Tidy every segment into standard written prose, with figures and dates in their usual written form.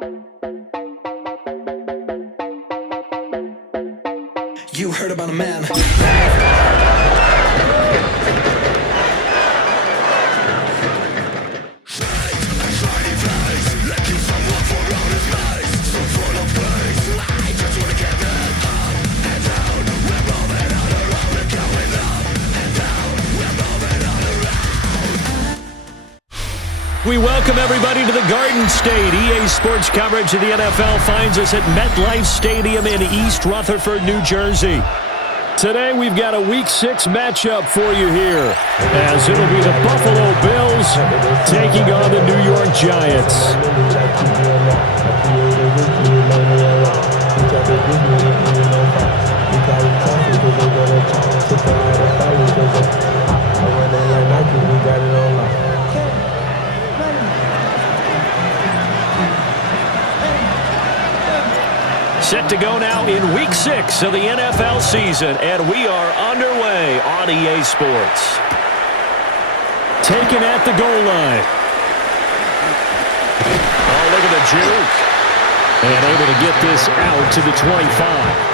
You heard about a man. We welcome everybody to the Garden State. EA Sports coverage of the NFL finds us at MetLife Stadium in East Rutherford, New Jersey. Today we've got a Week 6 matchup for you here, as it'll be the Buffalo Bills taking on the New York Giants. Set to go now in Week 6 of the NFL season, and we are underway on EA Sports. Taken at the goal line. Oh, look at the juke. And able to get this out to the 25.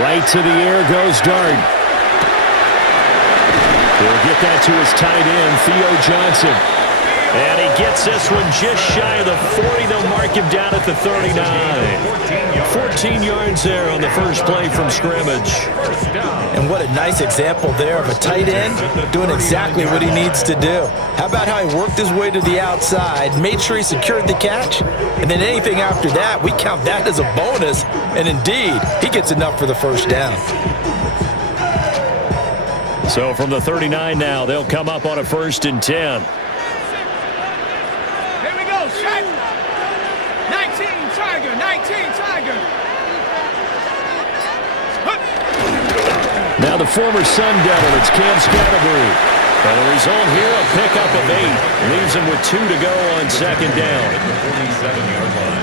Right to the air goes Dart. He'll get that to his tight end, Theo Johnson. And he gets this one just shy of the 40. They'll mark him down at the 39. 14 yards there on the first play from scrimmage. And what a nice example there of a tight end doing exactly what he needs to do. How about how he worked his way to the outside, made sure he secured the catch, and then anything after that, we count that as a bonus. And indeed, he gets enough for the first down. So from the 39 now, they'll come up on a 1st and 10. Here we go, shot. 19 Tiger, 19 Tiger. Now the former Sun Devil, it's Cam Scatterbury. And the result here, a pickup of 8. Leaves him with 2 to go on 2nd down.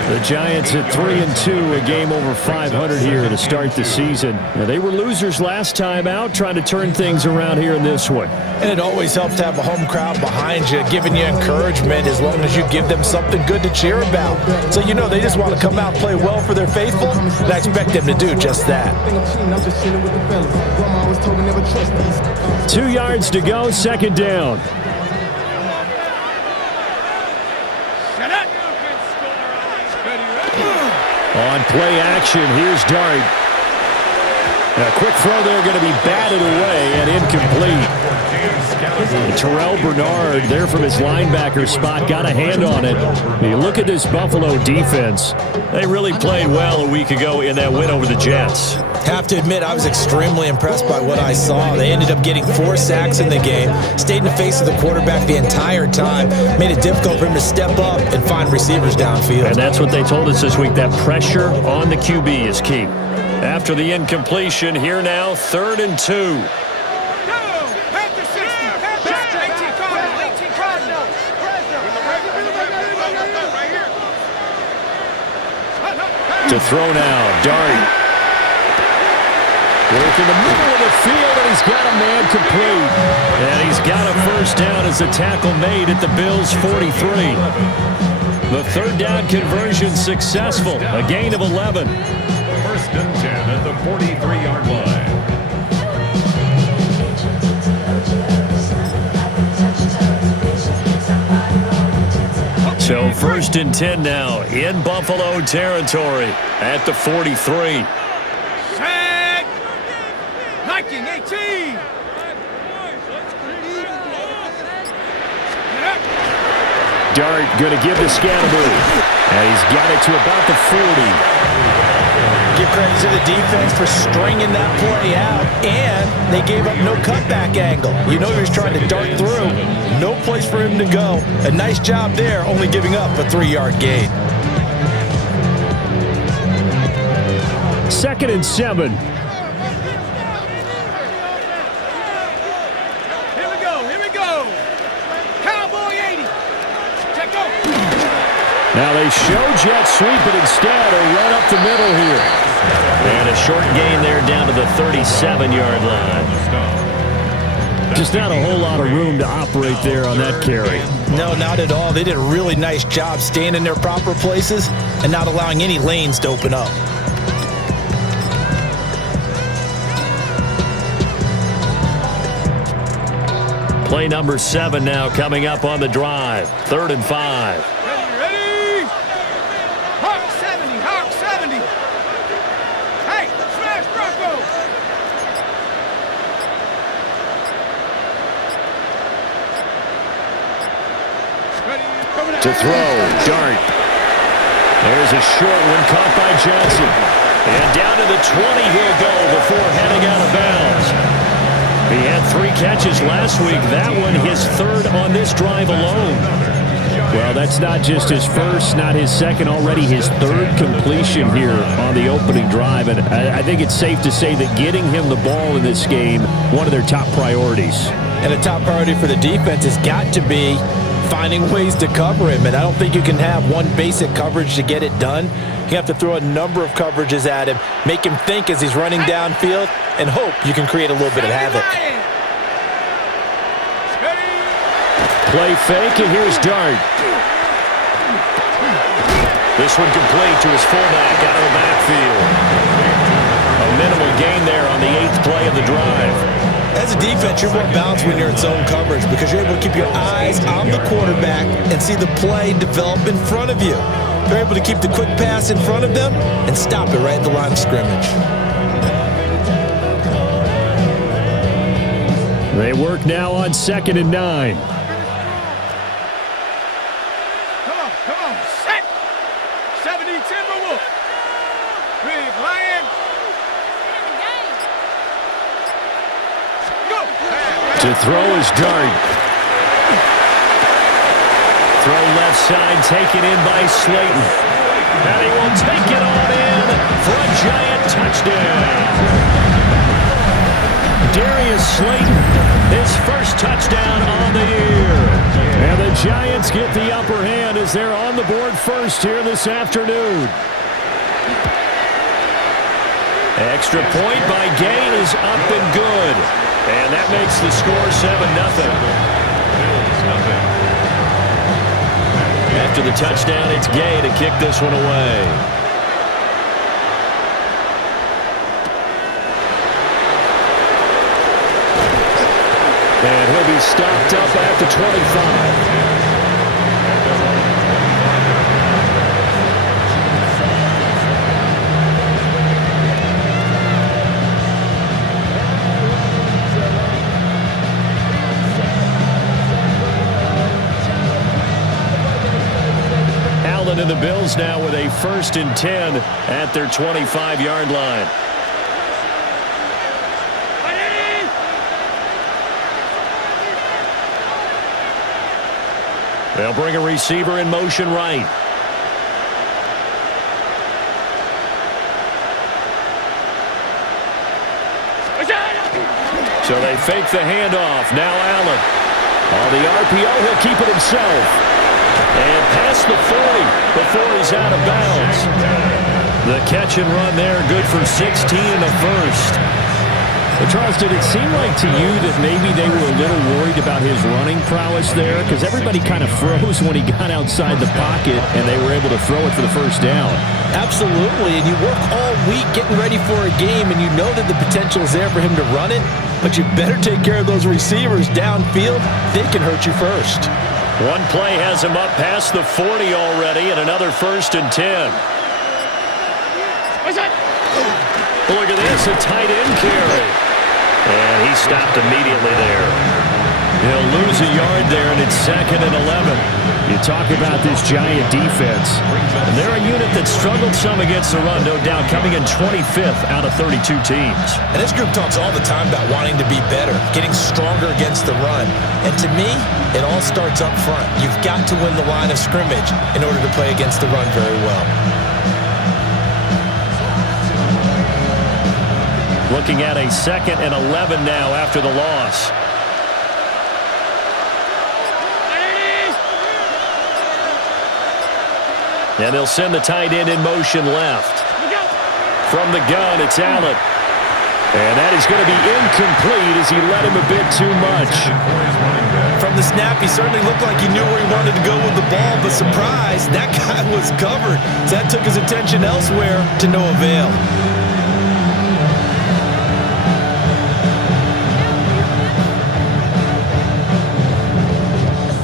The Giants at 3-2, a game over 500 here to start the season. Now, they were losers last time out, trying to turn things around here in this one. And it always helps to have a home crowd behind you, giving you encouragement as long as you give them something good to cheer about. So, you know, they just want to come out and play well for their faithful, and I expect them to do just that. 2 yards to go, 2nd down. On play action, here's Dart. A quick throw there, going to be batted away and incomplete. And Terrell Bernard there from his linebacker spot got a hand on it. You look at this Buffalo defense. They really played well a week ago in that win over the Jets. Have to admit, I was extremely impressed by what I saw. They ended up getting 4 sacks in the game, stayed in the face of the quarterback the entire time, made it difficult for him to step up and find receivers downfield. And that's what they told us this week, that pressure on the QB is key. After the incompletion, here now, 3rd and 2. To throw now, Dart. Work in the middle of the field, and he's got a man complete. And he's got a 1st down as the tackle made at the Bills' 43. The 3rd down conversion successful, a gain of 11. 1st and 10 at the 43-yard line. So 1st and 10 now in Buffalo territory at the 43. Sack. 19-18. Dart going to give to Scatterbury. And he's got it to about the 40. Give credit to the defense for stringing that play out, and they gave up no cutback angle. You know he was trying to dart through. No place for him to go. A nice job there, only giving up a 3-yard gain. 2nd and 7. Now they show jet sweep, but instead a run up the middle here. And a short gain there down to the 37-yard line. Just not a whole lot of room to operate there on that carry. No, not at all. They did a really nice job staying in their proper places and not allowing any lanes to open up. Play number 7 now coming up on the drive. 3rd and 5. Ready? Hawk 70, Hawk 70. Hey, smash Bronco. Ready? To throw, Dart. There's a short one caught by Johnson. And down to the 20 he'll go before heading out of bounds. He had 3 catches last week. That one his 3rd on this drive alone. Well, that's not just his first, not his second, already his 3rd completion here on the opening drive. And I think it's safe to say that getting him the ball in this game, one of their top priorities. And a top priority for the defense has got to be finding ways to cover him. And I don't think you can have one basic coverage to get it done. You have to throw a number of coverages at him, make him think as he's running downfield, and hope you can create a little bit of havoc. Play fake, and here's Dart. This one complete to his fullback out of the backfield. A minimal gain there on the 8th play of the drive. As a defense, you're more balanced when you're in zone coverage because you're able to keep your eyes on the quarterback and see the play develop in front of you. They're able to keep the quick pass in front of them and stop it right at the line of scrimmage. They work now on 2nd and 9. Come on, set. 70 Timberwolf. Big Lion. Go. To throw is Dart. Throw left side, taken in by Slayton. And he will take it on in for a giant touchdown. Darius Slayton, his first touchdown on the year. And the Giants get the upper hand as they're on the board first here this afternoon. Extra point by Gain is up and good. And that makes the score 7-0. After the touchdown, it's Gay to kick this one away. And he'll be stopped up at the 25. And the Bills now with a 1st and 10 at their 25-yard line. They'll bring a receiver in motion right. So they fake the handoff. Now Allen. On the RPO, he'll keep it himself. And past the 40 before he's out of bounds. The catch and run there, good for 16 in the first. Well, Charles, did it seem like to you that maybe they were a little worried about his running prowess there? Because everybody kind of froze when he got outside the pocket and they were able to throw it for the first down. Absolutely, and you work all week getting ready for a game and you know that the potential is there for him to run it, but you better take care of those receivers downfield. They can hurt you first. One play has him up past the 40 already and another 1st and 10. Look at this, a tight end carry. And he stopped immediately there. He'll lose a yard there, and it's 2nd and 11. You talk about this Giant defense. They're a unit that struggled some against the run, no doubt, coming in 25th out of 32 teams. And this group talks all the time about wanting to be better, getting stronger against the run. And to me, it all starts up front. You've got to win the line of scrimmage in order to play against the run very well. Looking at a 2nd and 11 now after the loss. And they'll send the tight end in motion left. From the gun, it's Allen. And that is going to be incomplete as he led him a bit too much. From the snap, he certainly looked like he knew where he wanted to go with the ball, but surprise, that guy was covered. So that took his attention elsewhere to no avail.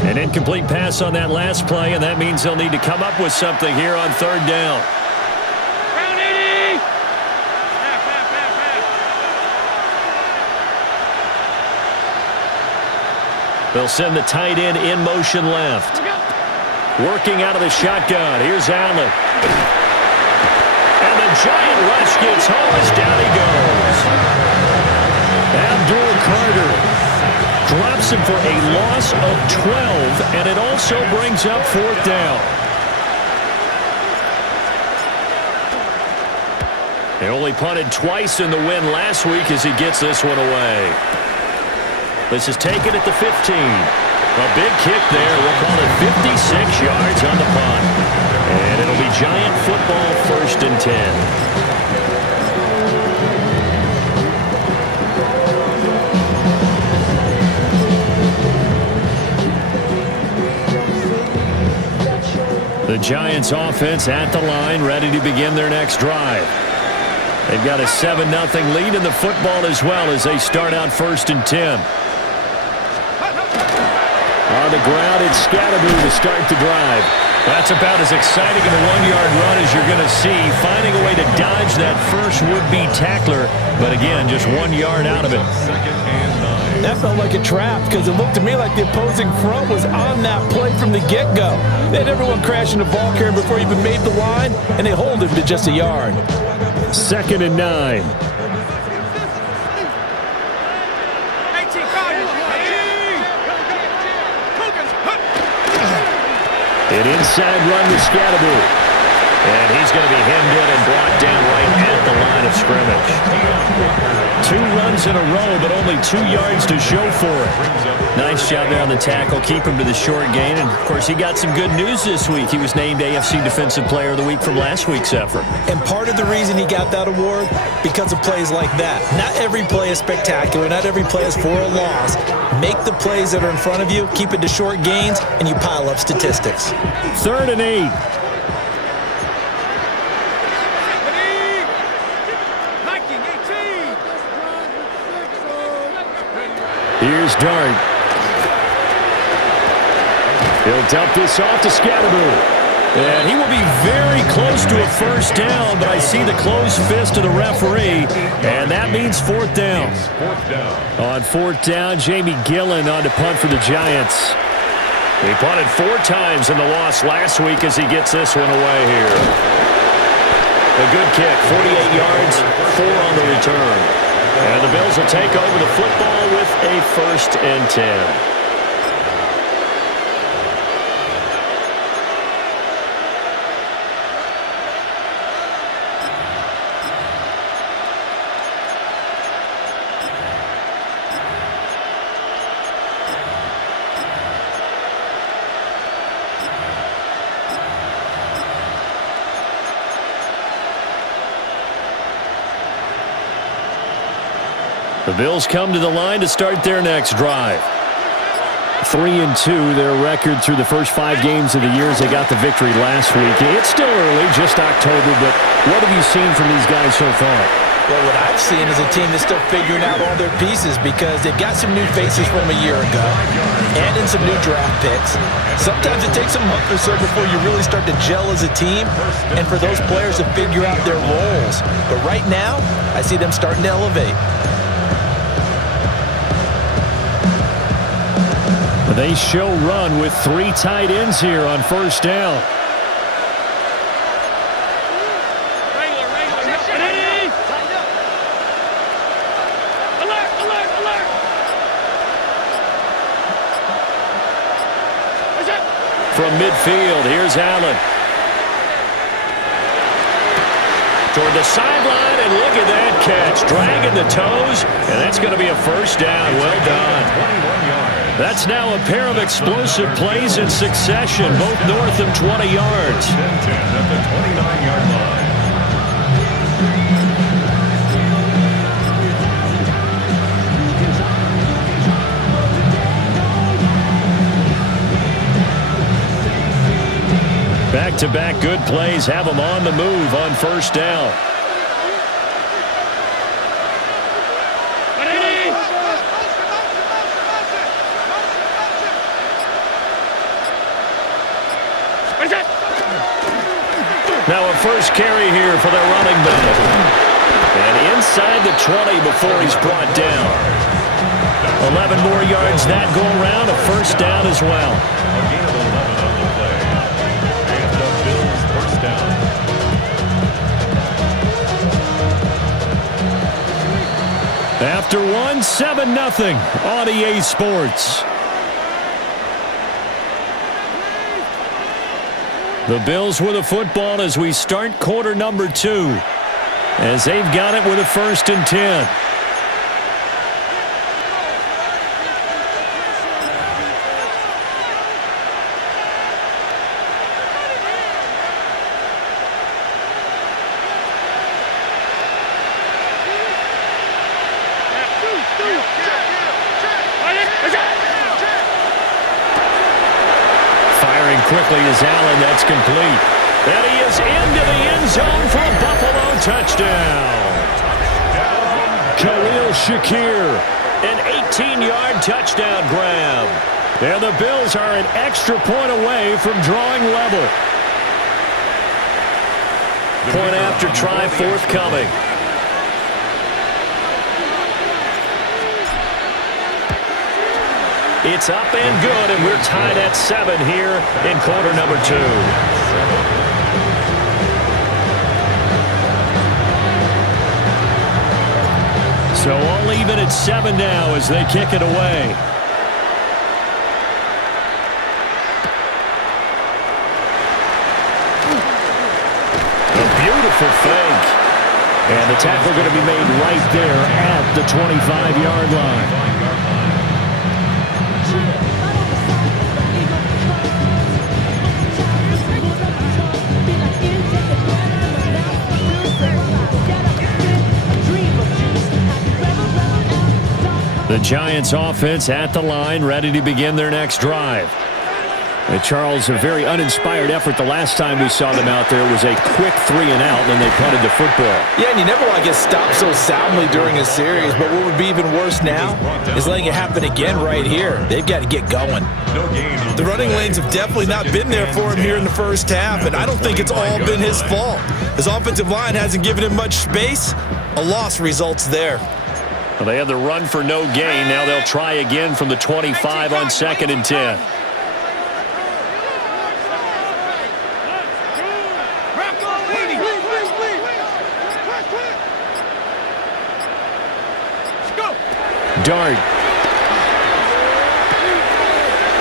An incomplete pass on that last play, and that means they'll need to come up with something here on third down. They'll send the tight end in motion left. Working out of the shotgun. Here's Allen. And the giant rush gets home as down he goes. Abdul Carter drops him for a loss of 12, and it also brings up fourth down. They only punted twice in the win last week as he gets this one away. This is taken at the 15. A big kick there. We'll call it 56 yards on the punt. And it'll be Giant football, 1st and 10. The Giants offense at the line, ready to begin their next drive. They've got a 7-0 lead in the football as well as they start out 1st and 10. On the ground, it's Scatterby to start the drive. That's about as exciting of a 1-yard run as you're going to see, finding a way to dodge that first would-be tackler, but again, just 1 yard out of it. That felt like a trap because it looked to me like the opposing front was on that play from the get-go. They had everyone crashing the ball carrier before he even made the line, and they hold him to just a yard. 2nd and 9. An inside run to Scatterby. And he's going to be hemmed in and brought down right at the line of scrimmage. 2 runs in a row, but only 2 yards to show for it. Nice job there on the tackle. Keep him to the short gain. And, of course, he got some good news this week. He was named AFC Defensive Player of the Week from last week's effort. And part of the reason he got that award, because of plays like that. Not every play is spectacular. Not every play is for a loss. Make the plays that are in front of you, keep it to short gains, and you pile up statistics. 3rd and 8. Here's Dart. He'll dump this off to Scatterby. And he will be very close to a first down, but I see the closed fist of the referee, and that means 4th down. On 4th down, Jamie Gillen on to punt for the Giants. He punted 4 times in the loss last week as he gets this one away here. A good kick, 48 yards, 4 on the return. And the Bills will take over the football with a 1st and 10. The Bills come to the line to start their next drive. 3-2, their record through the first 5 games of the year as they got the victory last week. It's still early, just October, but what have you seen from these guys so far? Well, what I've seen is a team that's still figuring out all their pieces because they've got some new faces from a year ago and in some new draft picks. Sometimes it takes a month or so before you really start to gel as a team and for those players to figure out their roles. But right now, I see them starting to elevate. They show run with 3 tight ends here on first down. From midfield, here's Allen. Toward the sideline, and look at that catch. Dragging the toes, and that's going to be a first down. Well done. 21 yards. That's now a pair of explosive plays in succession, both north of 20 yards. 10-10 at the 29-yard line. Back-to-back good plays have them on the move on first down. Now a first carry here for their running back. And inside the 20 before he's brought down. 11 more yards that go around, a first down as well. A gain of 11 on the play. And the Bills first down. After one, 7-0 on EA Sports. The Bills with a football as we start quarter number 2. As they've got it with a 1st and 10. Firing quickly is Allen. That's complete. And he is into the end zone for a Buffalo touchdown. Khalil Shakir, an 18-yard touchdown grab. And the Bills are an extra point away from drawing level. Point after try forthcoming. It's up and good, and we're tied at 7 here in quarter number 2. So all even at 7 now as they kick it away. A beautiful fake. And the tackle going to be made right there at the 25-yard line. The Giants offense at the line, ready to begin their next drive. And Charles, a very uninspired effort the last time we saw them out there. It was a quick 3-and-out, and they punted the football. Yeah, and you never want to get stopped so soundly during a series, but what would be even worse now is letting it happen again right here. They've got to get going. The running lanes have definitely not been there for him here in the first half, and I don't think it's all been his fault. His offensive line hasn't given him much space. A loss results there. Well, they had the run for no gain. Now they'll try again from the 25 on 2nd and 10. Dart.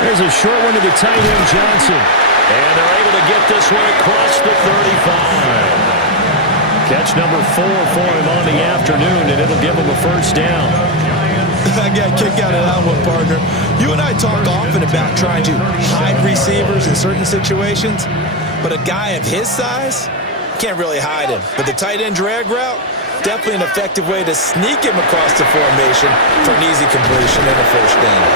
There's a short one to the tight end, Johnson. And they're able to get this one across the 35. Catch number 4 for him on the afternoon, and it'll give him a first down. I got a kick out of that one, partner. You and I talk often about trying to hide receivers in certain situations, but a guy of his size can't really hide him. But the tight end drag route, definitely an effective way to sneak him across the formation for an easy completion and a first down.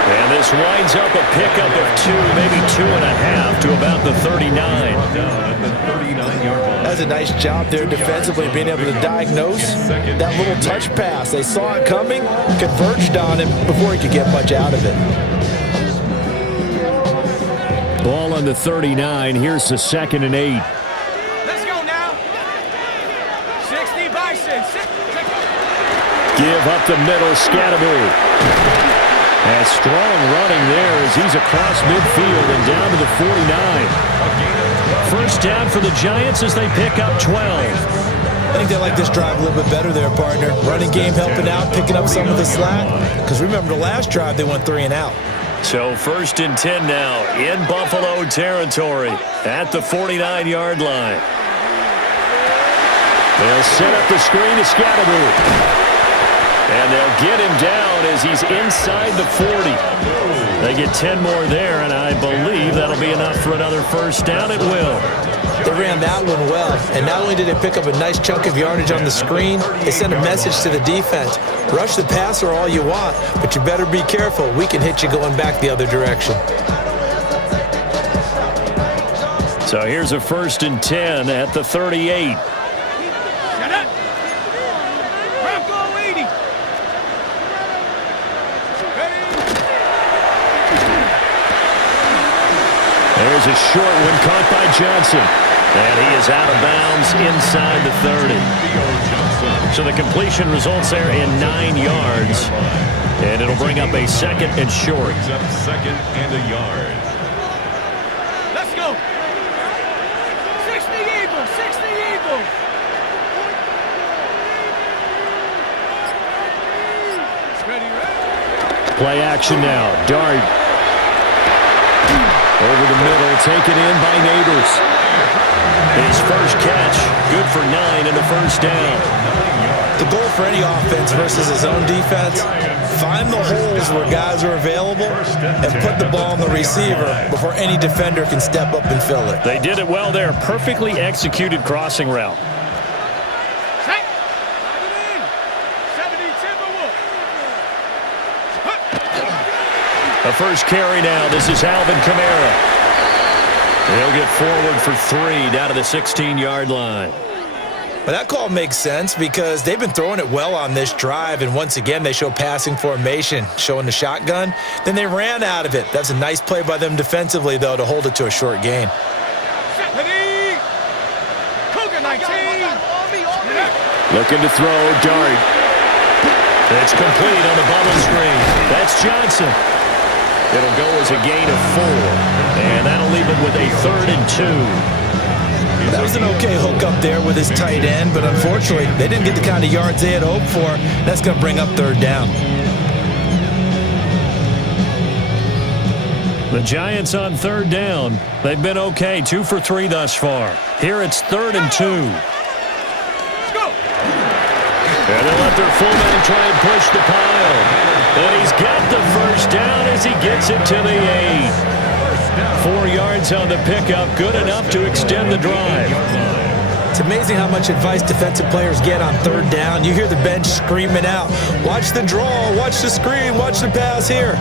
And this winds up a pickup of 2, maybe 2.5 to about the 39. That's a nice job there defensively, being able to diagnose that little touch pass. They saw it coming, converged on him before he could get much out of it. Ball on the 39. Here's the 2nd and 8. Let's go now. 60 Bison. Give up the middle, Scatterby. And strong running there as he's across midfield and down to the 49. First down for the Giants as they pick up 12. I think they like this drive a little bit better there, partner. Running game helping out, picking up some of the slack. Because remember, the last drive they went 3-and-out. So 1st and 10 now in Buffalo territory at the 49-yard line. They'll set up the screen to Scatterby. And they'll get him down as he's inside the 40. They get 10 more there, and I believe that'll be enough for another first down. It will. They ran that one well, and not only did they pick up a nice chunk of yardage on the screen, they sent a message to the defense. Rush the passer all you want, but you better be careful. We can hit you going back the other direction. So here's a 1st and 10 at the 38. Shut up. Bronco 80. There's a short one caught by Johnson. And he is out of bounds inside the 30. So the completion results there in 9 yards. And it'll bring up a 2nd and short. Brings up 2nd and a yard. Let's go. 60 Eagles. 60 Eagles. Ready. Play action now. Dart. Over the middle, taken in by Neighbors. His first catch, good for 9 and a first down. The goal for any offense versus his own defense, find the holes where guys are available and put the ball on the receiver before any defender can step up and fill it. They did it well there. Perfectly executed crossing route. Set. 70 Timberwolves. A first carry now. This is Alvin Kamara. He'll get forward for 3 down to the 16-yard line. But that call makes sense because they've been throwing it well on this drive, and once again they show passing formation, showing the shotgun. Then they ran out of it. That's a nice play by them defensively, though, to hold it to a short gain. Ready. Cougar 19. Looking to throw, Dart. It's complete on the bubble screen. That's Johnson. It'll go as a gain of 4, and that'll leave it with a 3rd and 2. That was an okay hook up there with his tight end, but unfortunately, they didn't get the kind of yards they had hoped for. That's going to bring up 3rd down. The Giants on 3rd down. They've been okay, 2 for 3 thus far. Here it's 3rd and 2. Let's go. And they'll let their fullback try and push the pile. And he's got the first down as he gets it to the 8. 4 yards on the pickup, good enough to extend the drive. It's amazing how much advice defensive players get on 3rd down. You hear the bench screaming out, watch the draw, watch the screen, watch the pass here.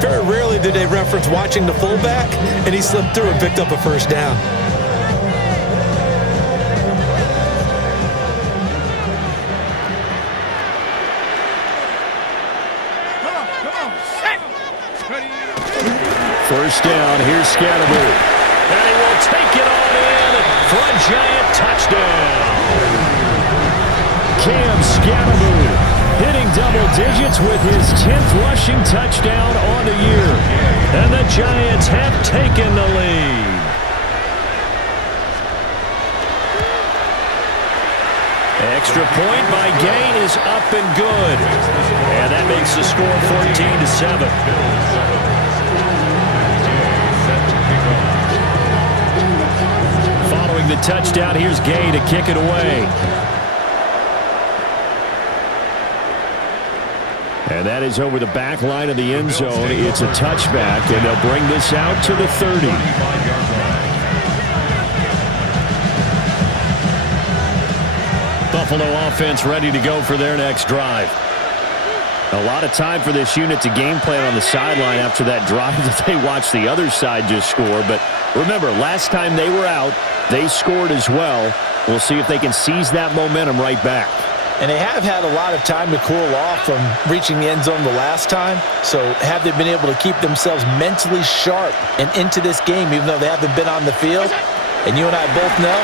Very rarely do they reference watching the fullback, and he slipped through and picked up a first down. First down, here's Scatterby. And he will take it on in for a Giant touchdown. Cam Scatterby hitting double digits with his 10th rushing touchdown on the year. And the Giants have taken the lead. Extra point by Gain is up and good. And that makes the score 14-7. Following the touchdown, here's Gay to kick it away. And that is over the back line of the end zone. It's a touchback, and they'll bring this out to the 30. Buffalo offense ready to go for their next drive. A lot of time for this unit to game plan on the sideline after that drive that they watched the other side just score. But remember, last time they were out, they scored as well. We'll see if they can seize that momentum right back. And they have had a lot of time to cool off from reaching the end zone the last time. So have they been able to keep themselves mentally sharp and into this game, even though they haven't been on the field? And you and I both know,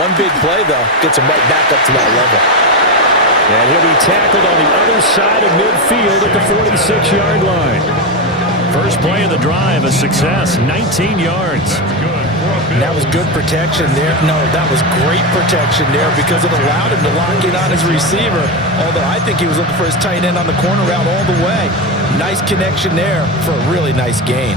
one big play, though, gets them right back up to that level. And he'll be tackled on the other side of midfield at the 46-yard line. First play of the drive, a success, 19 yards. And that was good protection there. No, that was great protection there because it allowed him to lock in on his receiver. Although I think he was looking for his tight end on the corner route all the way. Nice connection there for a really nice gain.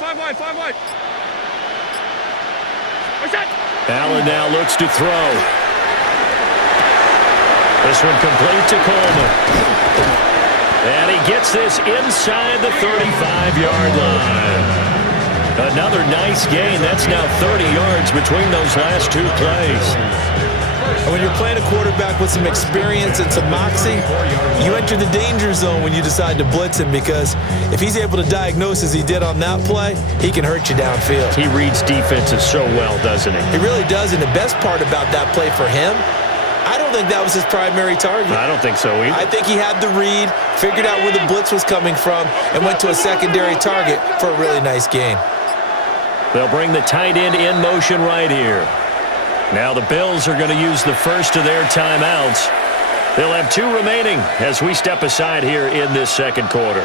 wide. What's that? Allen now looks to throw. This one complete to Coleman. And he gets this inside the 35-yard line. Another nice gain. That's now 30 yards between those last two plays. And when you're playing a quarterback with some experience and some moxie, you enter the danger zone when you decide to blitz him, because if he's able to diagnose as he did on that play, he can hurt you downfield. He reads defenses so well, doesn't he? He really does, and the best part about that play for him, I don't think that was his primary target. I don't think so either. I think he had the read, figured out where the blitz was coming from, and went to a secondary target for a really nice gain. They'll bring the tight end in motion right here. Now the Bills are going to use the first of their timeouts. They'll have 2 remaining as we step aside here in this second quarter.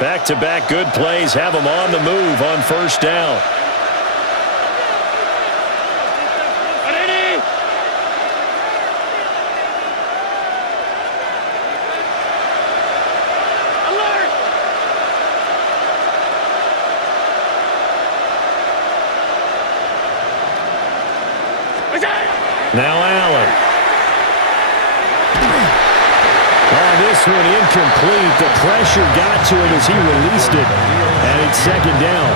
Back-to-back good plays have them on the move on first down. Now Allen. Oh, this one incomplete. The pressure got to him as he released it. And it's second down.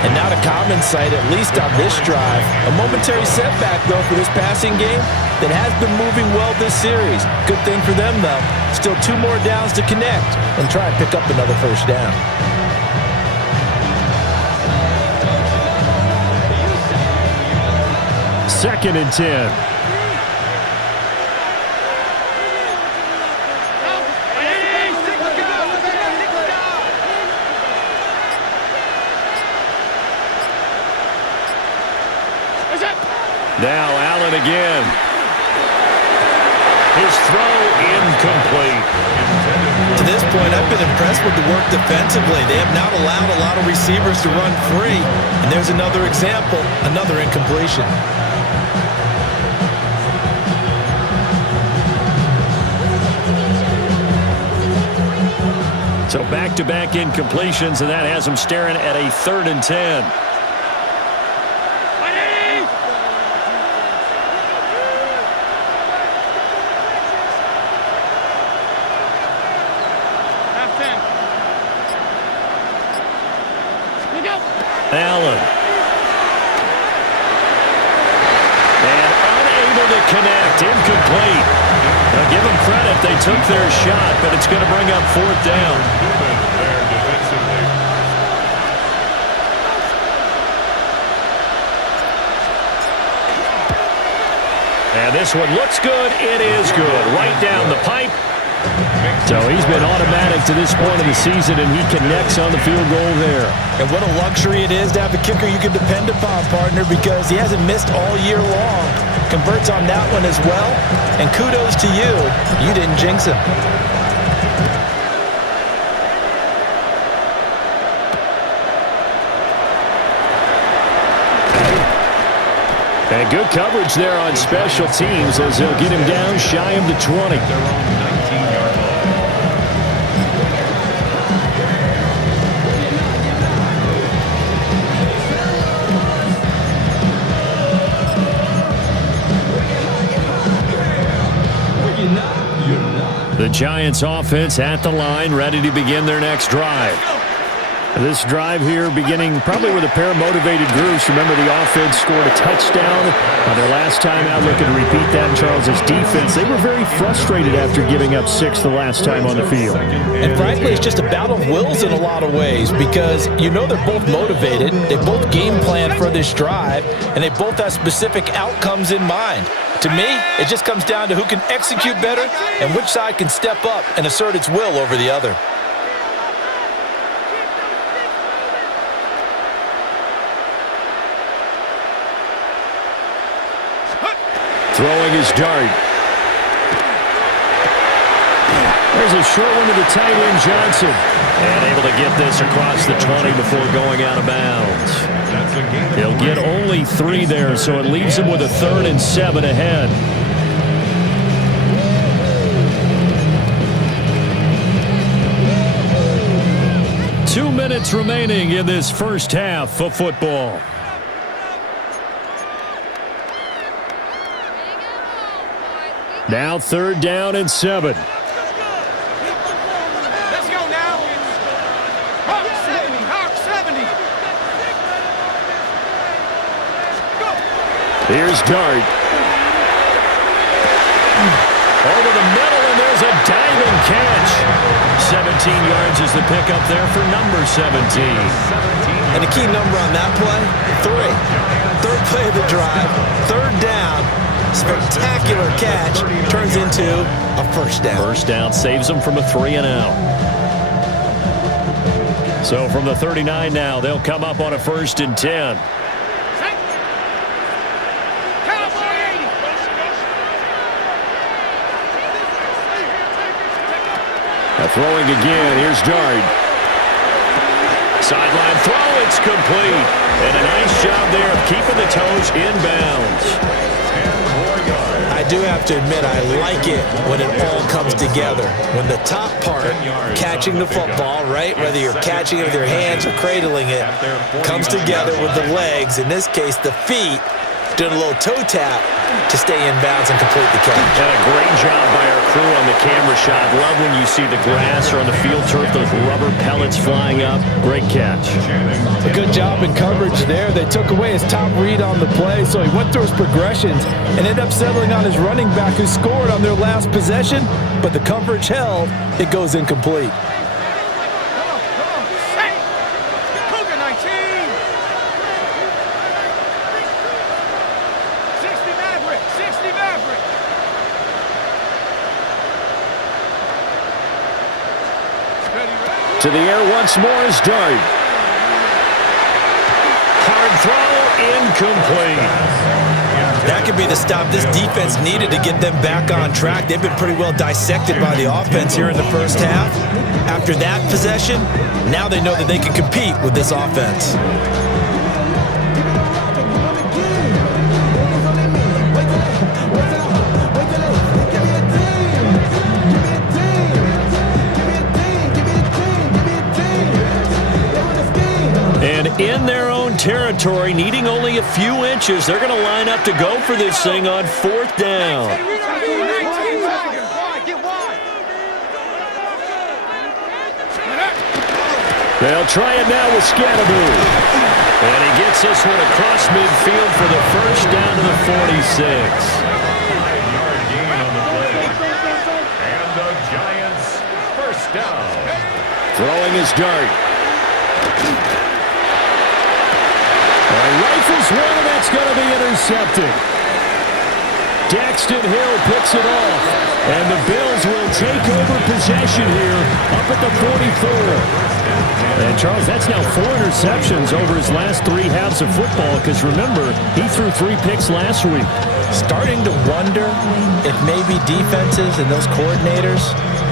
And not a common sight, at least on this drive. A momentary setback, though, for this passing game that has been moving well this series. Good thing for them, though. Still 2 more downs to connect and try and pick up another first down. Second and 10. Now Allen again. His throw incomplete. To this point, I've been impressed with the work defensively. They have not allowed a lot of receivers to run free. And there's another example, another incompletion. So back-to-back incompletions, and that has them staring at a 3rd and 10. Allen. And unable to connect. Incomplete. Now give them credit. They took their shot, but it's going to bring up 4th down. And this one looks good. It is good. Right down the pipe. So he's been automatic to this point of the season, and he connects on the field goal there. And what a luxury it is to have a kicker you can depend upon, partner, because he hasn't missed all year long. Converts on that one as well. And kudos to you. You didn't jinx him. And good coverage there on special teams as they'll get him down shy of the 20. They're on the 19-yard line. The Giants offense at the line, ready to begin their next drive. This drive here beginning probably with a pair of motivated groups. Remember, the offense scored a touchdown on their last time out. Looking to repeat that in Charles's defense. They were very frustrated after giving up 6 the last time on the field. And frankly, it's just a battle of wills in a lot of ways, because you know they're both motivated. They both game plan for this drive, and they both have specific outcomes in mind. To me, it just comes down to who can execute better and which side can step up and assert its will over the other. Throwing his dart. There's a short one to the tight end, Johnson. And able to get this across the 20 before going out of bounds. He'll get only 3 there, so it leaves him with a 3rd and 7 ahead. minutes remaining in this first half of football. Now 3rd down and 7. Let's go now. Hawk 70, Hawk 70. Go. Here's Dart. Over the middle, and there's a diving catch. 17 yards is the pickup there for number 17. And the key number on that play, 3. 3rd play of the drive, 3rd down. Spectacular catch turns into a first down. First down saves them from a 3-and-out. So from the 39 now, they'll come up on a 1st and 10. Throwing again. Here's Dart. Sideline throw. It's complete. And a nice job there of keeping the toes inbounds. I do have to admit, I like it when it all comes together. When the top part, catching the football, right, whether you're catching it with your hands or cradling it, comes together with the legs, in this case the feet, doing a little toe tap to stay in bounds and complete the catch. And a great job by our crew on the camera shot. Love when you see the grass or on the field turf, those rubber pellets flying up. Great catch. A good job in coverage there. They took away his top read on the play, so he went through his progressions and ended up settling on his running back who scored on their last possession, but the coverage held. It goes incomplete. To the air once more is Dart. Hard throw, incomplete. That could be the stop this defense needed to get them back on track. They've been pretty well dissected by the offense here in the first half. After that possession, now they know that they can compete with this offense. In their own territory, needing only a few inches, they're going to line up to go for this thing on 4th down. They'll try it now with Scatteroo. And he gets this one across midfield for the first down to the 46. 9-yard gain on the play. And the Giants first down. Throwing his Dart. Rifles one, and that's going to be intercepted. Daxton Hill picks it off, and the Bills will take over possession here up at the 44. And, Charles, that's now 4 interceptions over his last 3 halves of football, because, remember, he threw 3 picks last week. Starting to wonder if maybe defenses and those coordinators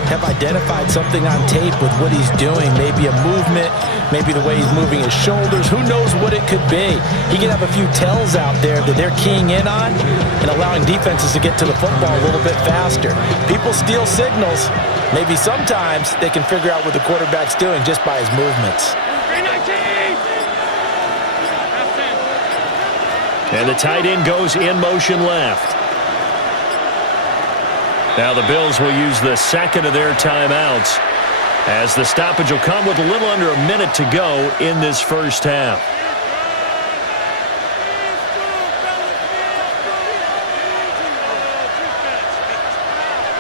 have identified something on tape with what he's doing. Maybe a movement, maybe the way he's moving his shoulders. Who knows what it could be? He can have a few tells out there that they're keying in on and allowing defenses to get to the football a little bit faster. People steal signals. Maybe sometimes they can figure out what the quarterback's doing just by his movements. And the tight end goes in motion left. Now the Bills will use the second of their timeouts as the stoppage will come with a little under a minute to go in this first half.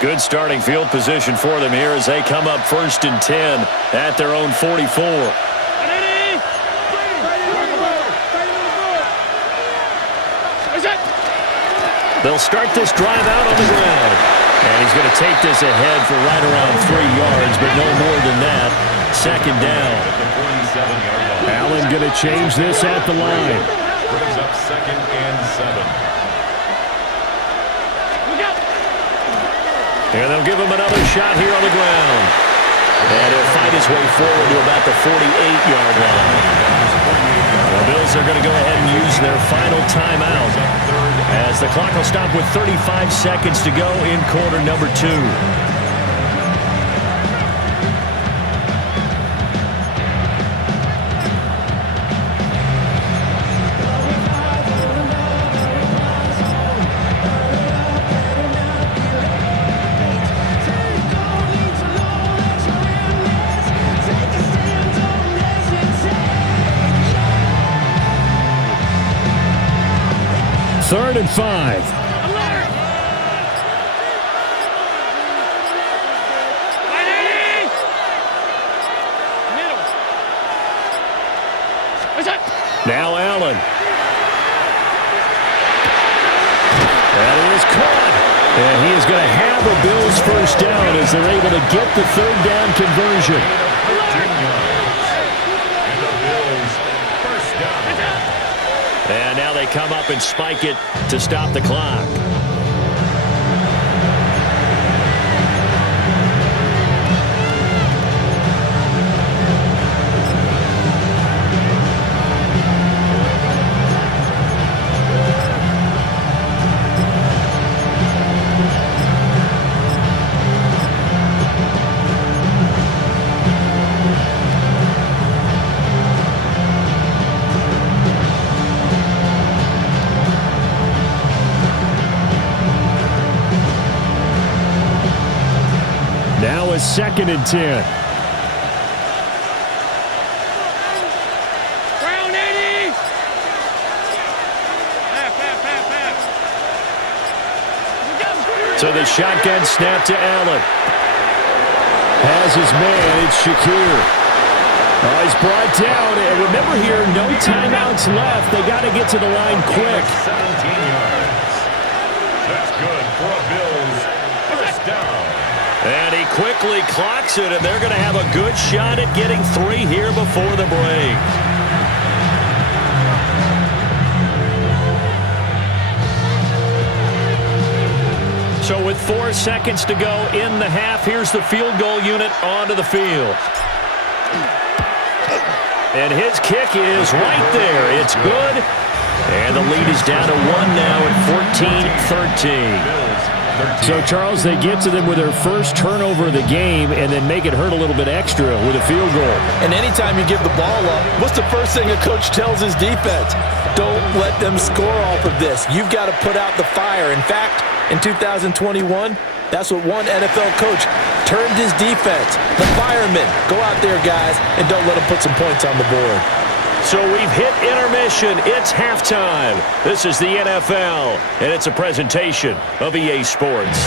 Good starting field position for them here as they come up 1st and 10 at their own 44. They'll start this drive out on the ground. And he's going to take this ahead for right around 3 yards, but no more than that. 2nd down. Allen going to change this at the line. Brings up 2nd and 7. And they'll give him another shot here on the ground. And he'll fight his way forward to about the 48-yard line. The Bills are going to go ahead and use their final timeout as the clock will stop with 35 seconds to go in quarter number 2. 3rd and 5. Now Allen. That is caught. And he is going to have a Bills first down as they're able to get the 3rd down conversion. And now they come up and spike it to stop the clock. Now a 2nd and 10. Brown 80. So the shotgun snap to Allen. Has his man. It's Shakir. Oh, he's brought down. And remember here, no timeouts left. They got to get to the line quick. 17 yards. That's good for a Bills first down. And he quickly clocks it, and they're going to have a good shot at getting 3 here before the break. So with 4 seconds to go in the half, here's the field goal unit onto the field. And his kick is right there. It's good. And the lead is down to 1 now at 14-13. So, Charles, they get to them with their first turnover of the game and then make it hurt a little bit extra with a field goal. And anytime you give the ball up, what's the first thing a coach tells his defense? Don't let them score off of this. You've got to put out the fire. In fact, in 2021, that's what one NFL coach termed his defense. The firemen. Go out there, guys, and don't let them put some points on the board. So we've hit intermission. It's halftime. This is the NFL, and it's a presentation of EA Sports.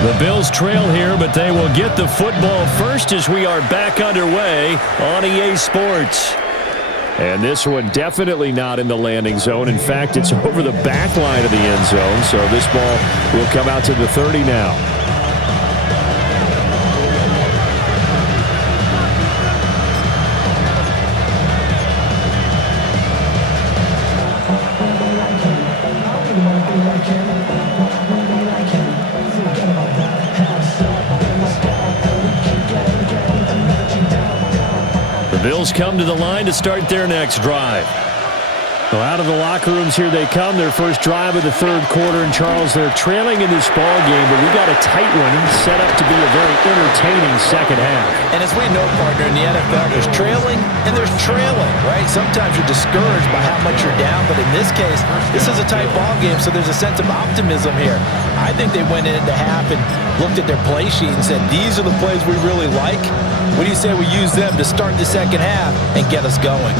The Bills trail here, but they will get the football first as we are back underway on EA Sports. And this one definitely not in the landing zone. In fact, it's over the back line of the end zone, so this ball will come out to the 30 now. Bills come to the line to start their next drive. Well, out of the locker rooms here they come. Their first drive of the 3rd quarter. And, Charles, they're trailing in this ball game, but we got a tight one set up to be a very entertaining second half. And as we know, partner, in the NFL, there's trailing and there's trailing, right? Sometimes you're discouraged by how much you're down, but in this case, this is a tight ball game, so there's a sense of optimism here. I think they went into half and looked at their play sheet and said, these are the plays we really like. What do you say we use them to start the second half and get us going?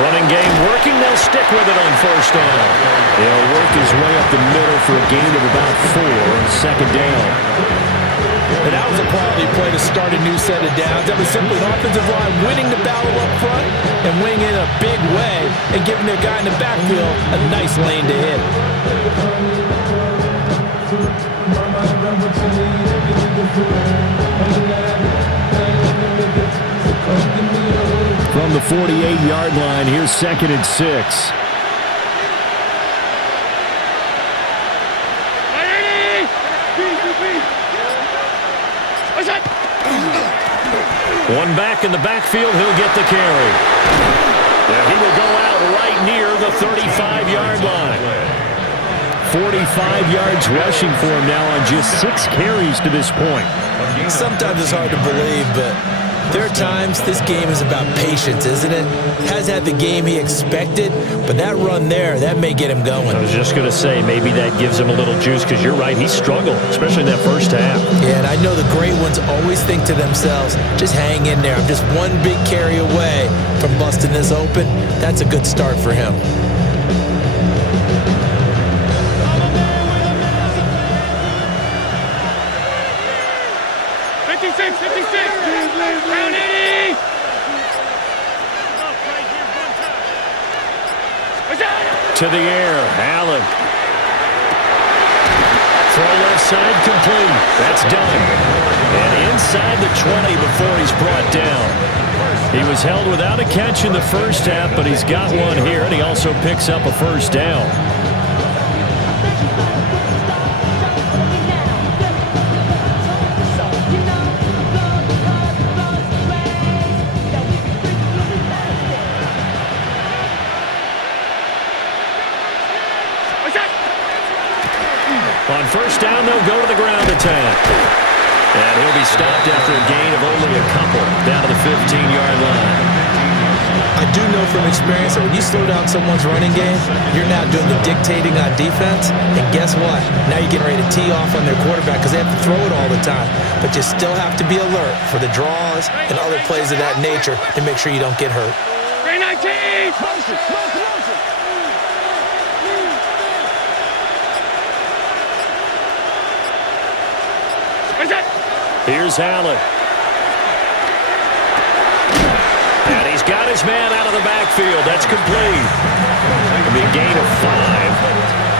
Running game working. They'll stick with it on first down. They'll work his way up the middle for a gain of about 4. Second down. And that was a quality play to start a new set of downs. That was simply an offensive line winning the battle up front and winning in a big way and giving their guy in the backfield a nice lane to hit. From the 48-yard line, here's 2nd and 6. One back in the backfield. He'll get the carry. And he will go out right near the 35-yard line. 45 yards rushing for him now on just 6 carries to this point. Sometimes it's hard to believe, but there are times this game is about patience, isn't it? Has had the game he expected, but that run there, that may get him going. I was just going to say, maybe that gives him a little juice, because you're right, he struggled, especially in that first half. Yeah, and I know the great ones always think to themselves, just hang in there. I'm just one big carry away from busting this open. That's a good start for him. To the air, Allen. Throw left side complete. That's done. And inside the 20 before he's brought down. He was held without a catch in the first half, but he's got one here, and he also picks up a first down. On first down, they'll go to the ground attack. And he'll be stopped after a gain of only a couple down to the 15-yard line. I do know from experience that when you slow down someone's running game, you're now doing the dictating on defense. And guess what? Now you're getting ready to tee off on their quarterback because they have to throw it all the time. But you still have to be alert for the draws and other plays of that nature to make sure you don't get hurt. 319! Here's Allen. And he's got his man out of the backfield. That's complete. It'll be a gain of 5.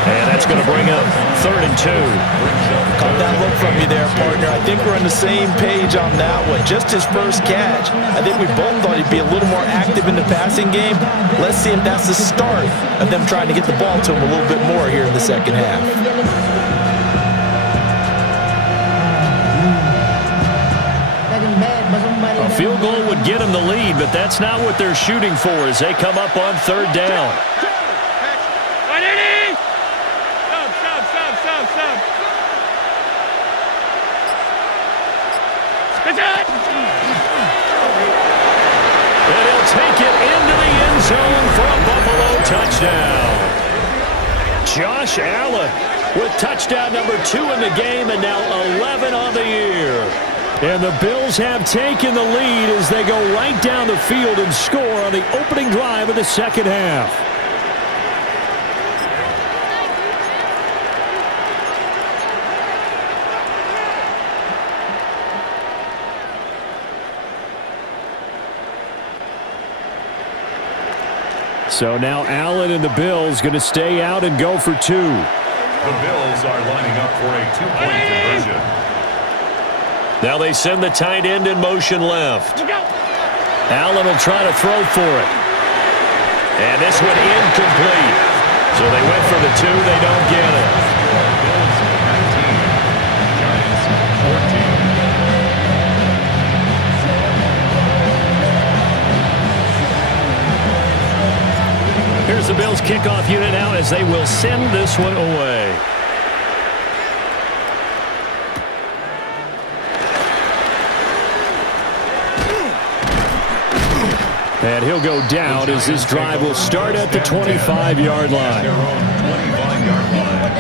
And that's going to bring up 3rd and 2. Caught that look from you there, partner. I think we're on the same page on that one. Just his first catch. I think we both thought he'd be a little more active in the passing game. Let's see if that's the start of them trying to get the ball to him a little bit more here in the second half. A field goal would get him the lead, but that's not what they're shooting for as they come up on 3rd down. And he'll take it into the end zone for a Buffalo touchdown. Josh Allen with touchdown number 2 in the game, and now 11 on the year. And the Bills have taken the lead as they go right down the field and score on the opening drive of the second half. So now Allen and the Bills going to stay out and go for 2. The Bills are lining up for a 2-point conversion. Now they send the tight end in motion left. Allen will try to throw for it. And this one incomplete. So they went for the 2. They don't get it. Bills 19, Giants 14. Here's the Bills kickoff unit now as they will send this one away. And he'll go down as this drive will start at the 25-yard line. Their own 25-yard line.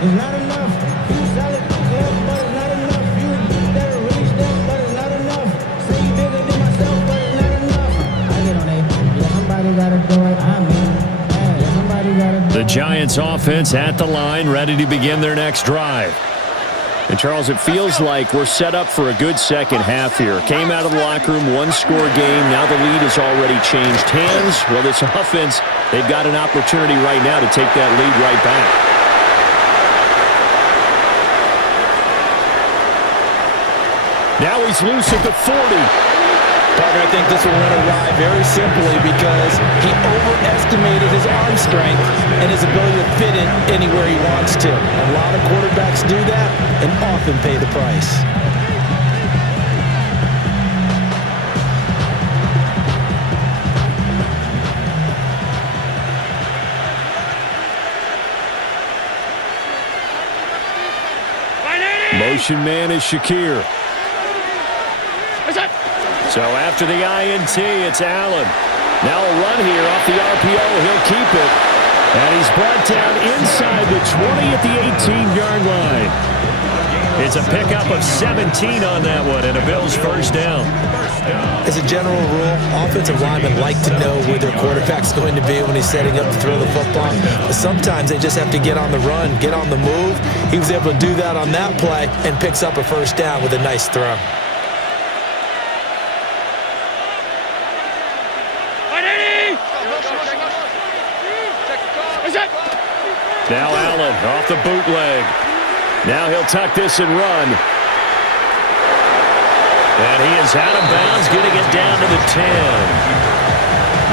It's not enough. You solid, but it's not enough. You better reach them, but it's not enough. Say you bigger than myself, but it's not enough. I get on it. Yeah, somebody gotta do it. I mean, yeah, somebody gotta do it. The Giants offense at the line, ready to begin their next drive. And, Charles, it feels like we're set up for a good second half here. Came out of the locker room, 1-score game. Now the lead has already changed hands. Well, this offense, they've got an opportunity right now to take that lead right back. Now he's loose at the 40. Partner, I think this will win awry very simply because he overestimated his arm strength and his ability to fit it anywhere he wants to. A lot of quarterbacks do that and often pay the price. motion man is Shakir. So after the INT, it's Allen. Now a run here off the RPO. He'll keep it. And he's brought down inside the 20 at the 18-yard line. It's a pickup of 17 on that one, and a Bills first down. As a general rule, offensive linemen like to know where their quarterback's going to be when he's setting up to throw the football. But sometimes they just have to get on the run, get on the move. He was able to do that on that play and picks up a first down with a nice throw. Now Allen off the bootleg. Now he'll tuck this and run. And he is out of bounds, getting it down to the 10.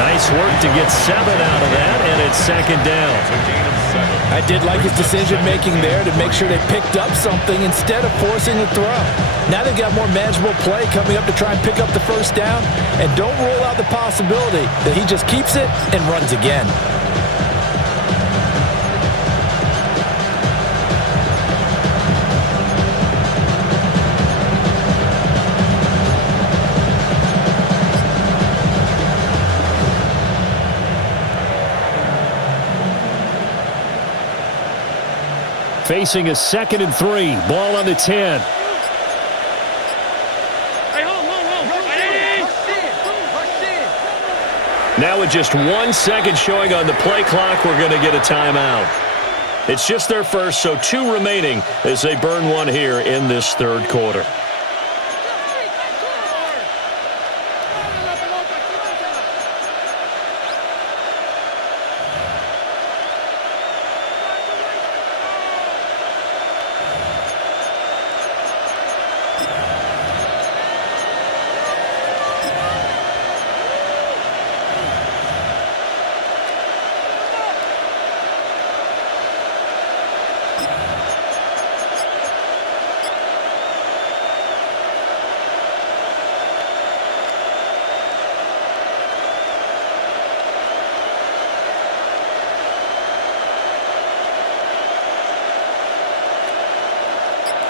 Nice work to get 7 out of that, and it's second down. I did like his decision-making there to make sure they picked up something instead of forcing the throw. Now they've got more manageable play coming up to try and pick up the first down, and don't rule out the possibility that he just keeps it and runs again. Facing a 2nd and 3. Ball on the 10. Now with just 1 second showing on the play clock, we're going to get a timeout. It's just their first, so 2 remaining as they burn one here in this third quarter.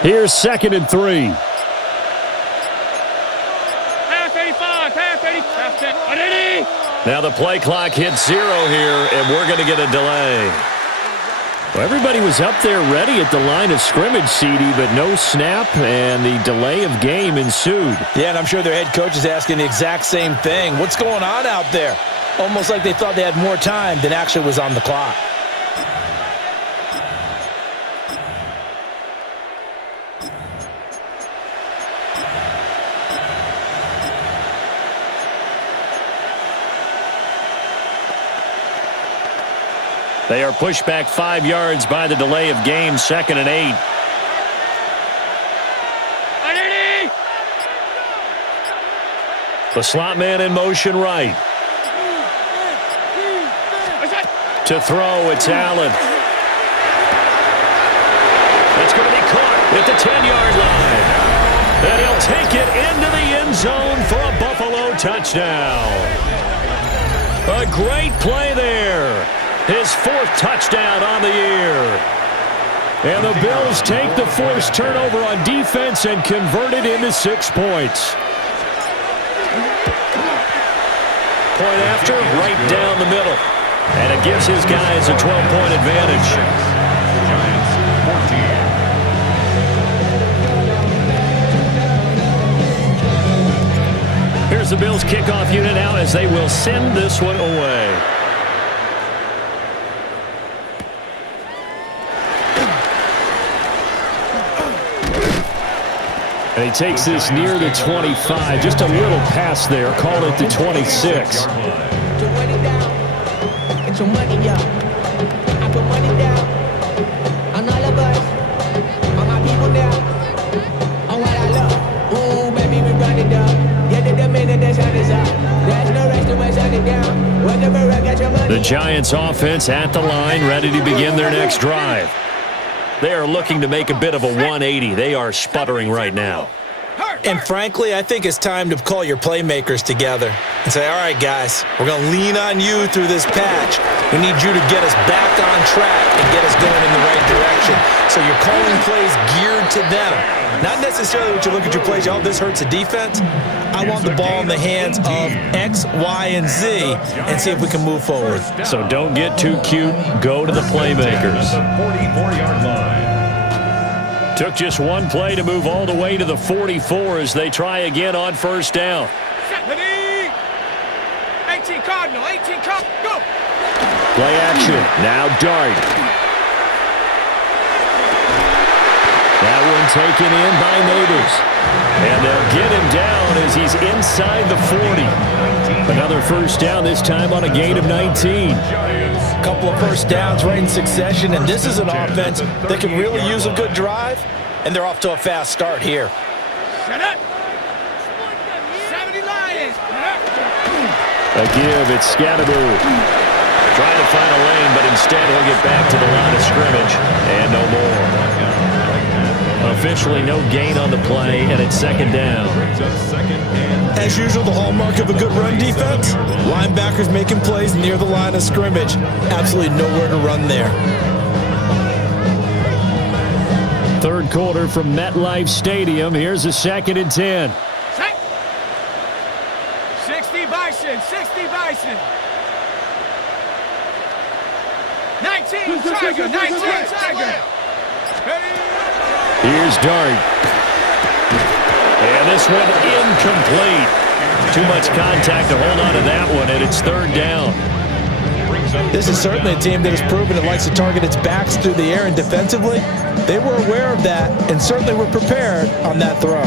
Here's 2nd and 3. Half 85, half 80, half 10. Now the play clock hits 0 here, and we're going to get a delay. Well, everybody was up there ready at the line of scrimmage, CD, but no snap, and the delay of game ensued. Yeah, and I'm sure their head coach is asking the exact same thing. What's going on out there? Almost like they thought they had more time than actually was on the clock. They are pushed back 5 yards by the delay of game, 2nd and 8. The slot man in motion right. To throw, it's Allen. That's going to be caught at the 10-yard line. And he'll take it into the end zone for a Buffalo touchdown. A great play there. His 4th touchdown on the year. And the Bills take the forced turnover on defense and convert it into 6 points. Point after, right down the middle. And it gives his guys a 12-point advantage. Here's the Bills kickoff unit now as they will send this one away. And he takes this near the 25. Just a little pass there. Call it the 26. Get your money, y'all. I put money down on all of us, on my people now, on what I love. Ooh, baby, we run it down. Yeah, the minute the sun is up. There's no rest to my shut it down. Whenever I got your money. The Giants offense at the line, ready to begin their next drive. They are looking to make a bit of a 180. They are sputtering right now. And frankly, I think it's time to call your playmakers together and say, all right, guys, we're going to lean on you through this patch. We need you to get us back on track and get us going in the right direction. So you're calling plays geared to them. Not necessarily what you look at your plays, oh, this hurts the defense. I want the ball in the hands of X, Y, and Z and see if we can move forward. So don't get too cute. Go to the playmakers. 44-yard line. Took just one play to move all the way to the 44 as they try again on first down. 18 Cardinal, 18 Cardinal, go! Play action. Now Dart. That one taken in by Neighbors. And they'll get him down as he's inside the 40. Another first down, this time on a gain of 19. A couple of first downs right in succession, and this is an offense that can really use a good drive, and they're off to a fast start here. Shut up! 70 Lions! A give, it's Scatterboo. Trying to find a lane, but instead he'll get back to the line of scrimmage, and no more. Officially no gain on the play, and it's second down. As usual, the hallmark of a good run defense, linebackers making plays near the line of scrimmage. Absolutely nowhere to run there. Third quarter from MetLife Stadium. Here's a 2nd and 10. 60 Bison, 60 Bison. 19 Tiger, 19 Tiger. Here's Dart. And this one incomplete. Too much contact to hold on to that one, and it's third down. This is certainly a team that has proven it likes to target its backs through the air and defensively. They were aware of that and certainly were prepared on that throw.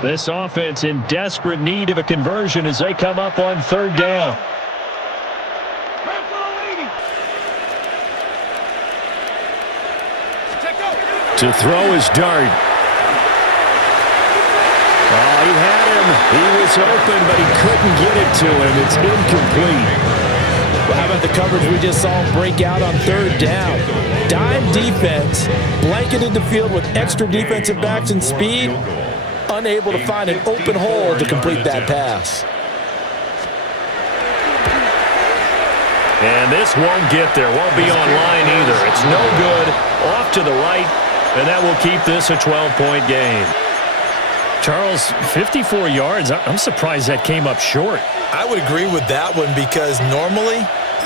This offense in desperate need of a conversion as they come up on third down. To throw is Dart. Oh, he had him. He was open, but he couldn't get it to him. It's incomplete. Well, how about the coverage we just saw him break out on third down? Dime defense, blanketed the field with extra defensive backs and speed, unable to find an open hole to complete that pass. And this won't get there. Won't be online either. It's no good. Off to the right, and that will keep this a 12-point game. Charles, 54 yards. I'm surprised that came up short. I would agree with that one because normally,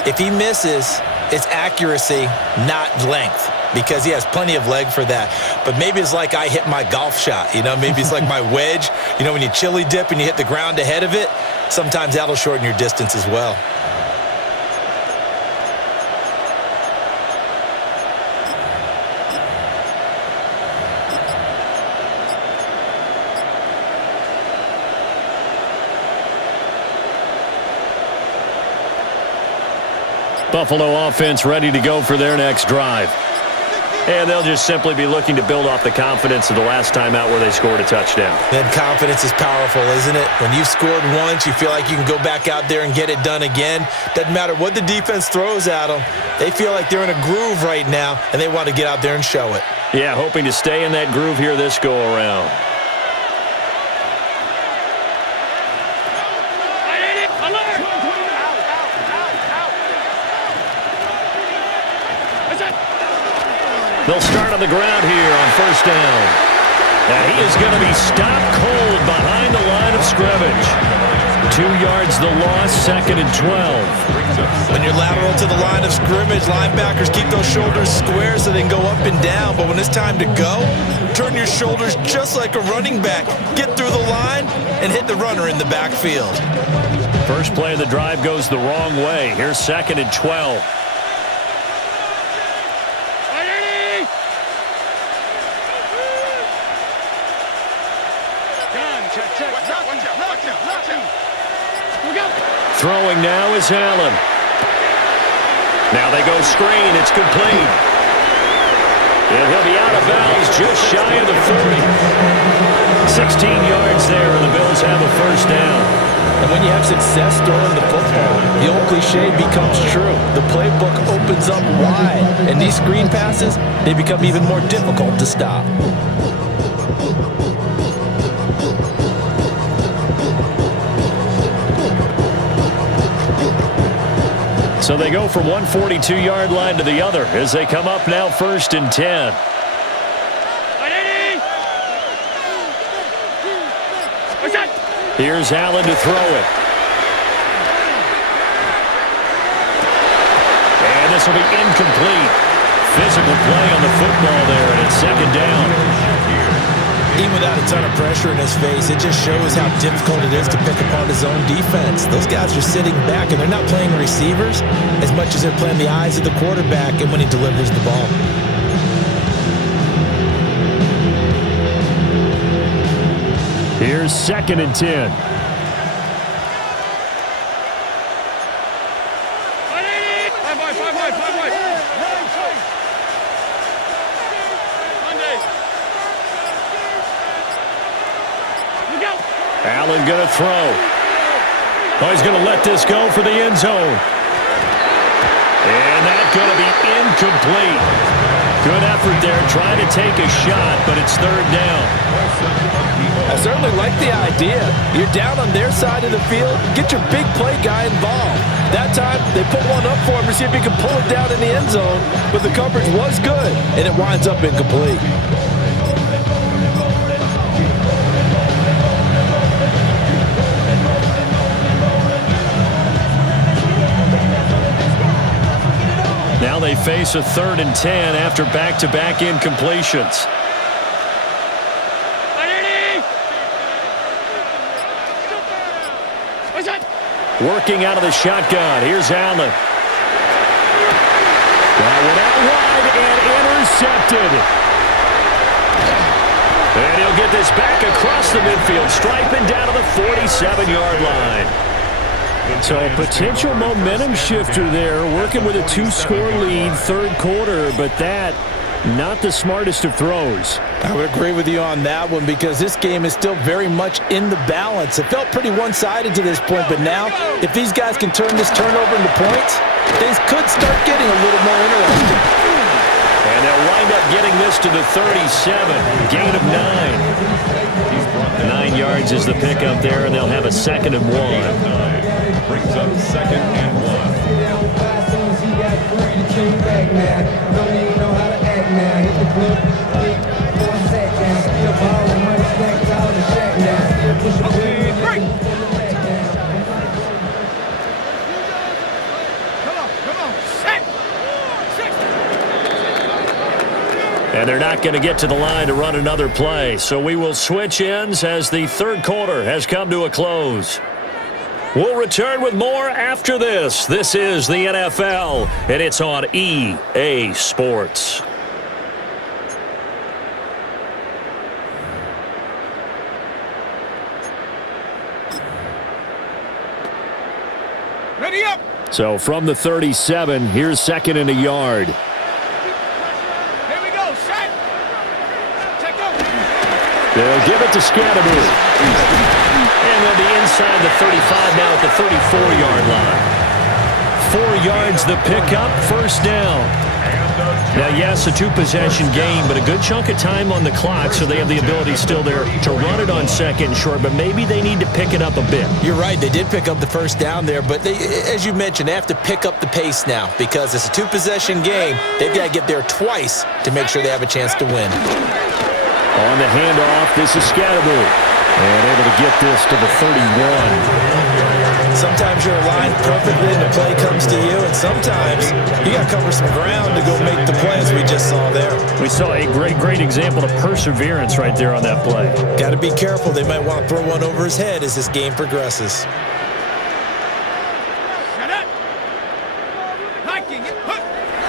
if he misses, it's accuracy, not length, because he has plenty of leg for that. But maybe it's like I hit my golf shot, you know? Maybe it's like my wedge. You know, when you chili dip and you hit the ground ahead of it, sometimes that'll shorten your distance as well. Buffalo offense ready to go for their next drive. And they'll just simply be looking to build off the confidence of the last time out where they scored a touchdown. That confidence is powerful, isn't it? When you've scored once, you feel like you can go back out there and get it done again. Doesn't matter what the defense throws at them. They feel like they're in a groove right now, and they want to get out there and show it. Yeah, hoping to stay in that groove here this go-around. They'll start on the ground here on first down. And he is going to be stopped cold behind the line of scrimmage. 2 yards the loss, 2nd and 12. When you're lateral to the line of scrimmage, linebackers keep those shoulders square so they can go up and down. But when it's time to go, turn your shoulders just like a running back. Get through the line and hit the runner in the backfield. First play of the drive goes the wrong way. Here's 2nd and 12. Throwing now is Allen. Now they go screen. It's complete. And he'll be out of bounds just shy of the 40. 16 yards there, and the Bills have a first down. And when you have success throwing the football, the old cliche becomes true. The playbook opens up wide, and these screen passes, they become even more difficult to stop. So they go from one 42-yard line to the other as they come up now 1st and 10. Here's Allen to throw it. And this will be incomplete. Physical play on the football there, and it's 2nd down. Even without a ton of pressure in his face, it just shows how difficult it is to pick apart his own defense. Those guys are sitting back, and they're not playing receivers as much as they're playing the eyes of the quarterback and when he delivers the ball. Here's 2nd and 10. Allen going to throw. Oh, he's going to let this go for the end zone. And that's going to be incomplete. Good effort there, trying to take a shot, but it's 3rd down. I certainly like the idea. You're down on their side of the field. Get your big play guy involved. That time, they put one up for him to see if he can pull it down in the end zone, but the coverage was good, and it winds up incomplete. Now they face a 3rd and 10 after back-to-back incompletions. Working out of the shotgun. Here's Allen. That went out wide and intercepted. And he'll get this back across the midfield, striping down to the 47-yard line. So a potential momentum shifter there, working with a 2-score lead, 3rd quarter, but that, not the smartest of throws. I would agree with you on that one because this game is still very much in the balance. It felt pretty one-sided to this point, but now, if these guys can turn this turnover into points, things could start getting a little more interesting. And they'll wind up getting this to the 37, gain of 9. 9 yards is the pickup there, and they'll have a 2nd and 1. Brings up 2nd and 1. And they're not going to get to the line to run another play. So we will switch ends as the 3rd quarter has come to a close. We'll return with more after this. This is the NFL, and it's on EA Sports. Ready up. So from the 37, here's 2nd and a yard. Here we go. Set. Check out. They'll give it to Scatterbury. And they'll be inside the 35 now at the 34-yard line. 4 yards the pickup, 1st down. Now, yes, a 2-possession game, but a good chunk of time on the clock, so they have the ability still there to run it on 2nd and short, but maybe they need to pick it up a bit. You're right. They did pick up the 1st down there, but they, as you mentioned, they have to pick up the pace now because it's a 2-possession game. They've got to get there twice to make sure they have a chance to win. On the handoff, this is Scatterbury. And able to get this to the 31. Sometimes you're aligned perfectly and the play comes to you, and sometimes you got to cover some ground to go make the play, as we just saw there. We saw a great example of perseverance right there on that play. Got to be careful. They might want to throw one over his head as this game progresses.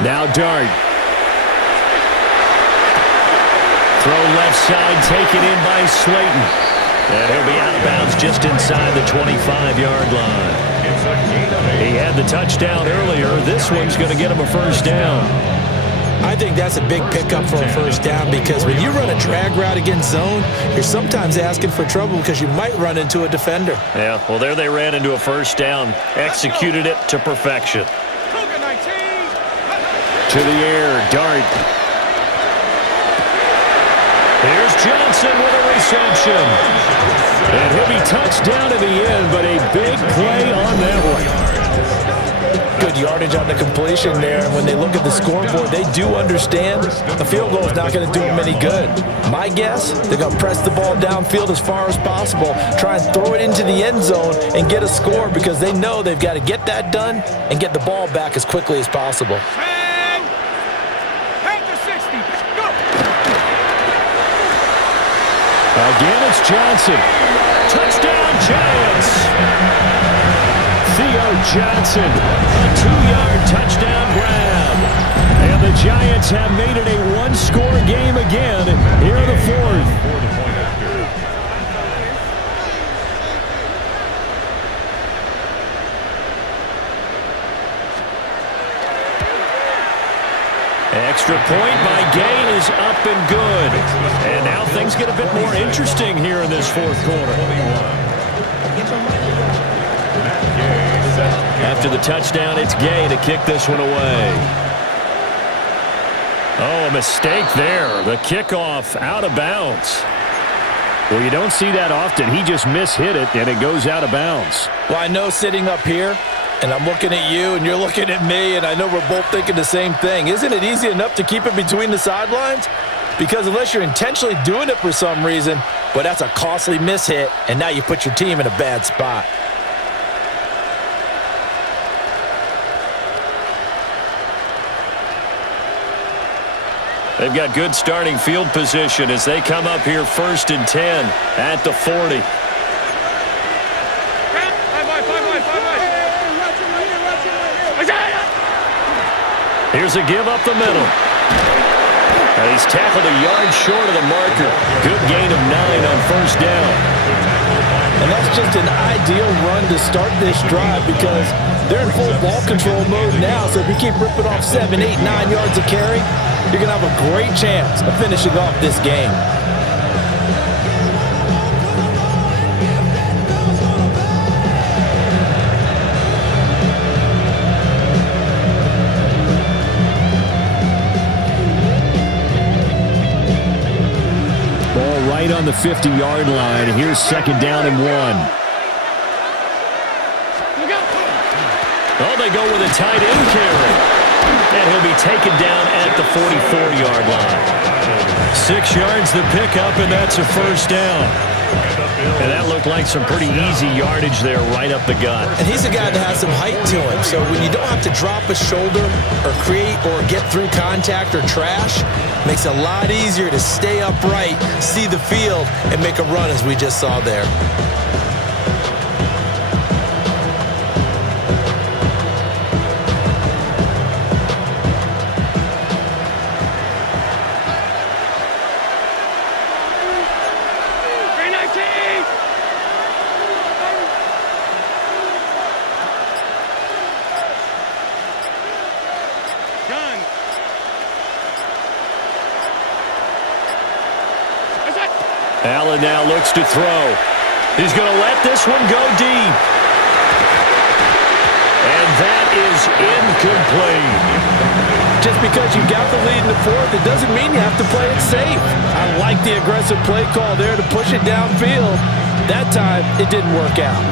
Now Dart. Throw left side, taken in by Slayton. And he'll be out of bounds just inside the 25-yard line. He had the touchdown earlier. This one's going to get him a 1st down. I think that's a big pickup for a first down because when you run a drag route against zone, you're sometimes asking for trouble because you might run into a defender. Yeah, well, there they ran into a first down, executed it to perfection. To the air, Dart. Here's Johnson with a reception. And he'll be touched down in the end, but a big play on that one. Good yardage on the completion there. And when they look at the scoreboard, they do understand a field goal is not going to do them any good. My guess, they're going to press the ball downfield as far as possible, try and throw it into the end zone and get a score because they know they've got to get that done and get the ball back as quickly as possible. Again, it's Johnson. Touchdown, Giants. Theo Johnson, a 2-yard touchdown grab. And the Giants have made it a one-score game again here in the fourth. Extra point by Gay is up and good. And now things get a bit more interesting here in this fourth quarter. After the touchdown, it's Gay to kick this one away. Oh, a mistake there. The kickoff out of bounds. Well, you don't see that often. He just mishit it, and it goes out of bounds. Well, I know sitting up here, and I'm looking at you, and you're looking at me, and I know we're both thinking the same thing. Isn't it easy enough to keep it between the sidelines? Because unless you're intentionally doing it for some reason, but that's a costly mishit, and now you put your team in a bad spot. They've got good starting field position as they come up here 1st and 10 at the 40. Here's a give up the middle. And he's tackled a yard short of the marker. Good gain of 9 on 1st down. And that's just an ideal run to start this drive because they're in full ball control mode now. So if you keep ripping off 7, 8, 9 yards of carry, you're going to have a great chance of finishing off this game. Ball right on the 50-yard line. Here's 2nd down and 1. Oh, they go with a tight end carry. And he'll be taken down at the 44-yard line. 6 yards the pickup, and that's a 1st down. And that looked like some pretty easy yardage there right up the gut. And he's a guy that has some height to him. So when you don't have to drop a shoulder or create or get through contact or trash, makes it a lot easier to stay upright, see the field, and make a run as we just saw there. Allen now looks to throw. He's going to let this one go deep. And that is incomplete. Just because you got the lead in the fourth, it doesn't mean you have to play it safe. I like the aggressive play call there to push it downfield. That time, it didn't work out.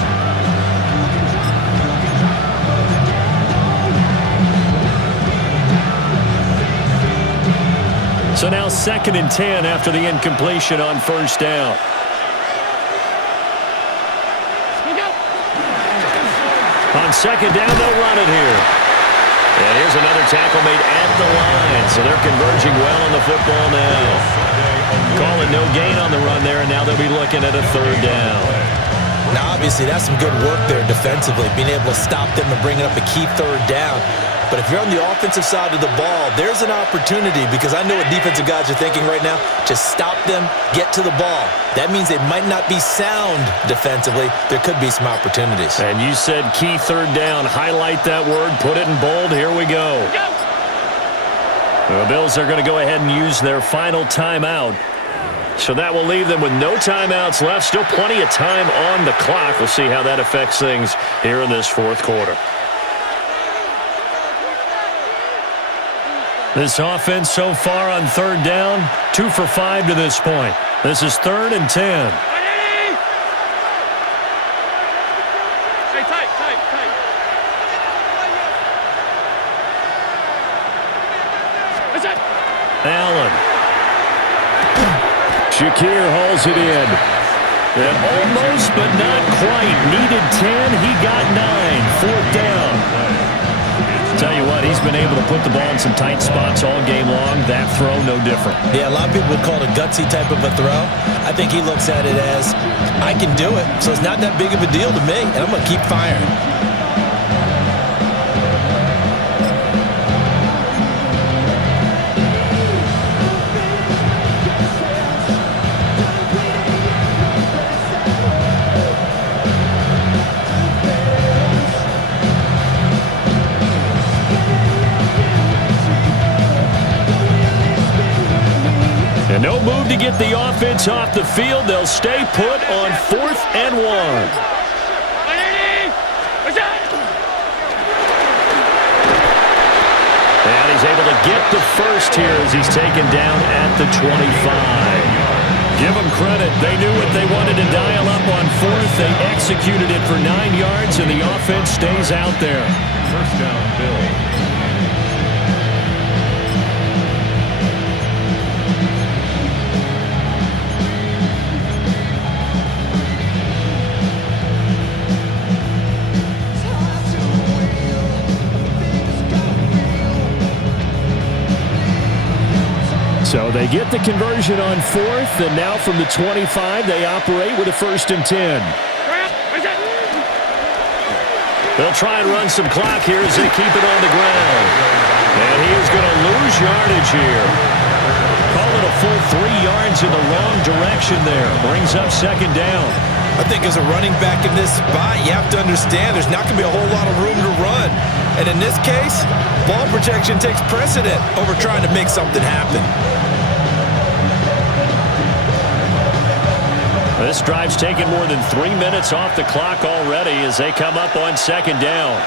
So now 2nd and 10 after the incompletion on 1st down. On 2nd down, they'll run it here. And here's another tackle made at the line. So they're converging well on the football now. Calling no gain on the run there, and now they'll be looking at a 3rd down. Now, obviously, that's some good work there defensively, being able to stop them and bringing up a key 3rd down. But if you're on the offensive side of the ball, there's an opportunity because I know what defensive guys are thinking right now. Just stop them, get to the ball. That means they might not be sound defensively. There could be some opportunities. And you said key 3rd down. Highlight that word. Put it in bold. Here we go. The Bills are going to go ahead and use their final timeout. So that will leave them with no timeouts left. Still plenty of time on the clock. We'll see how that affects things here in this fourth quarter. This offense so far on third down, 2 for 5 to this point. This is 3rd and 10. Stay tight. What's that? Allen. Shakir hauls it in. And almost, but not quite. Needed 10. He got 9. 4th down. Tell you what, he's been able to put the ball in some tight spots all game long. That throw, no different. Yeah, a lot of people would call it a gutsy type of a throw. I think he looks at it as, I can do it, so it's not that big of a deal to me, and I'm going to keep firing. And no move to get the offense off the field. They'll stay put on 4th and 1. And he's able to get the first here as he's taken down at the 25. Give them credit. They knew what they wanted to dial up on 4th. They executed it for 9 yards, and the offense stays out there. First down, Bill. So they get the conversion on 4th, and now from the 25, they operate with a 1st and 10. They'll try and run some clock here as they keep it on the ground. And he is going to lose yardage here. Call it a full 3 yards in the wrong direction there. Brings up 2nd down. I think as a running back in this spot, you have to understand there's not going to be a whole lot of room to run. And in this case, ball protection takes precedent over trying to make something happen. This drive's taken more than 3 minutes off the clock already as they come up on 2nd down.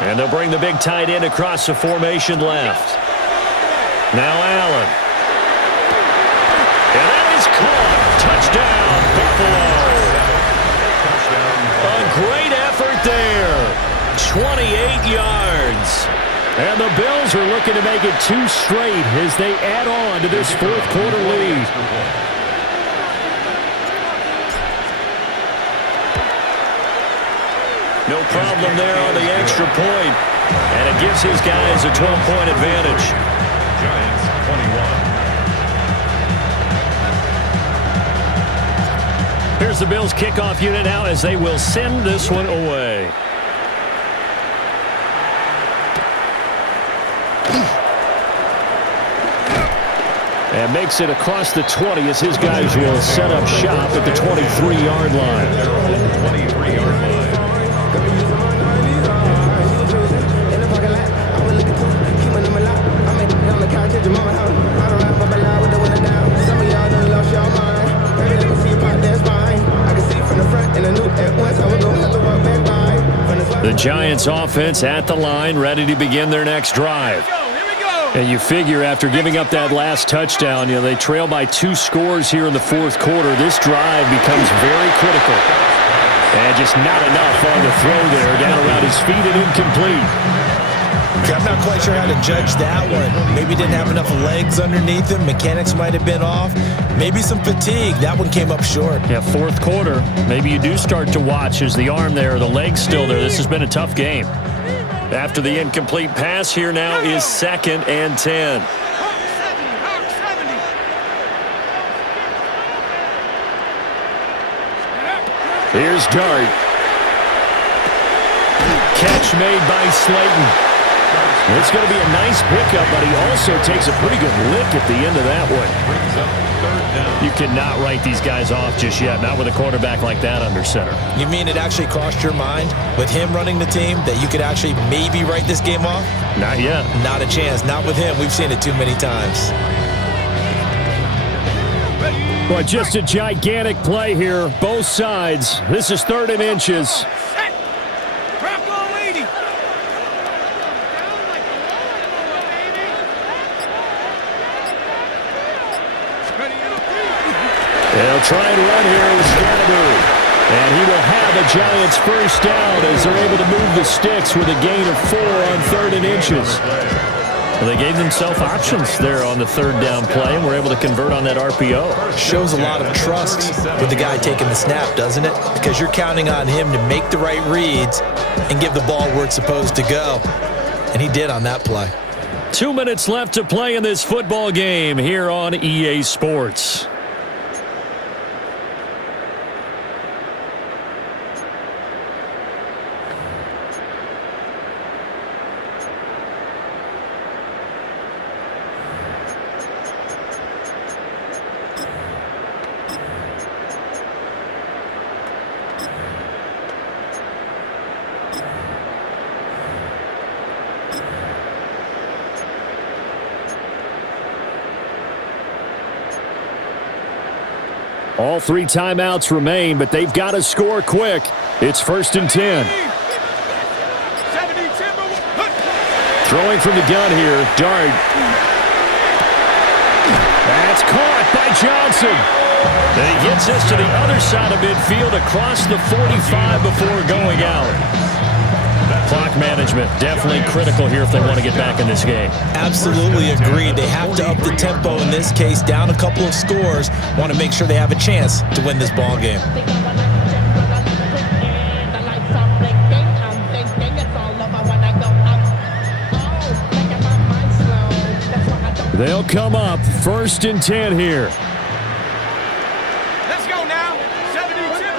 And they'll bring the big tight end across the formation left. Now Allen. And that is caught. Touchdown, Buffalo. A great effort there. 28 yards. And the Bills are looking to make it 2 straight as they add on to this fourth quarter lead. No problem there on the extra point. And it gives his guys a 12-point advantage. Giants 21. Here's the Bills kickoff unit now as they will send this one away. And makes it across the 20 as his guys will set up shop at the 23-yard line. 23-yard line. The Giants offense at the line, ready to begin their next drive. And you figure after giving up that last touchdown, they trail by 2 scores here in the fourth quarter. This drive becomes very critical. And just not enough on the throw there. Down around his feet and incomplete. I'm not quite sure how to judge that one. Maybe didn't have enough legs underneath him. Mechanics might have been off. Maybe some fatigue. That one came up short. Yeah, fourth quarter. Maybe you do start to watch as the arm there, the leg's still there. This has been a tough game. After the incomplete pass, here now is 2nd and 10. Here's Dart. Catch made by Slayton. It's going to be a nice pickup, but he also takes a pretty good lick at the end of that one. You cannot write these guys off just yet, not with a quarterback like that under center. You mean it actually crossed your mind with him running the team that you could actually maybe write this game off? Not yet. Not a chance. Not with him. We've seen it too many times. But just a gigantic play here, both sides. This is 3rd and inches. They'll try and run here with Scannaboo. And he will have a Giants first down as they're able to move the sticks with a gain of 4 on 3rd and inches. Well, they gave themselves options there on the 3rd down play and were able to convert on that RPO. Shows a lot of trust with the guy taking the snap, doesn't it? Because you're counting on him to make the right reads and give the ball where it's supposed to go. And he did on that play. 2 minutes left to play in this football game here on EA Sports. All 3 timeouts remain, but they've got to score quick. It's 1st and 10. Throwing from the gun here, Dart. That's caught by Johnson. And he gets us to the other side of midfield across the 45 before going out. Clock management definitely critical here if they want to get back in this game. Absolutely agreed. They have to up the tempo in this case, down a couple of scores. Want to make sure they have a chance to win this ball game. They'll come up 1st and 10 here. Let's go now. 72.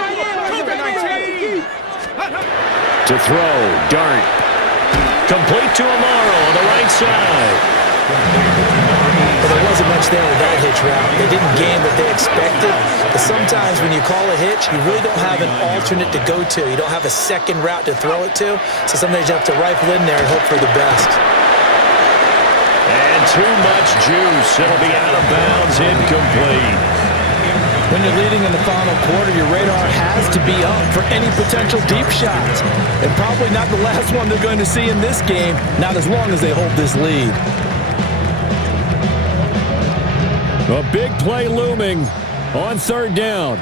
To throw, Dart. Complete to Amaro on the right side. But there wasn't much there with that hitch route. They didn't gain what they expected. But sometimes when you call a hitch, you really don't have an alternate to go to. You don't have a second route to throw it to. So sometimes you have to rifle in there and hope for the best. And too much juice. It'll be out of bounds, incomplete. When you're leading in the final quarter, your radar has to be up for any potential deep shots. And probably not the last one they're going to see in this game, not as long as they hold this lead. A big play looming on 3rd down.